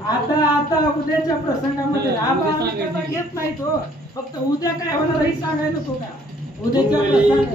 आता उद्याच्या प्रसंगामध्ये आबा आम्ही कसा घेत नाही तो फक्त उद्या काय होणार हे सांगायला नको का. उद्याच्या प्रसंग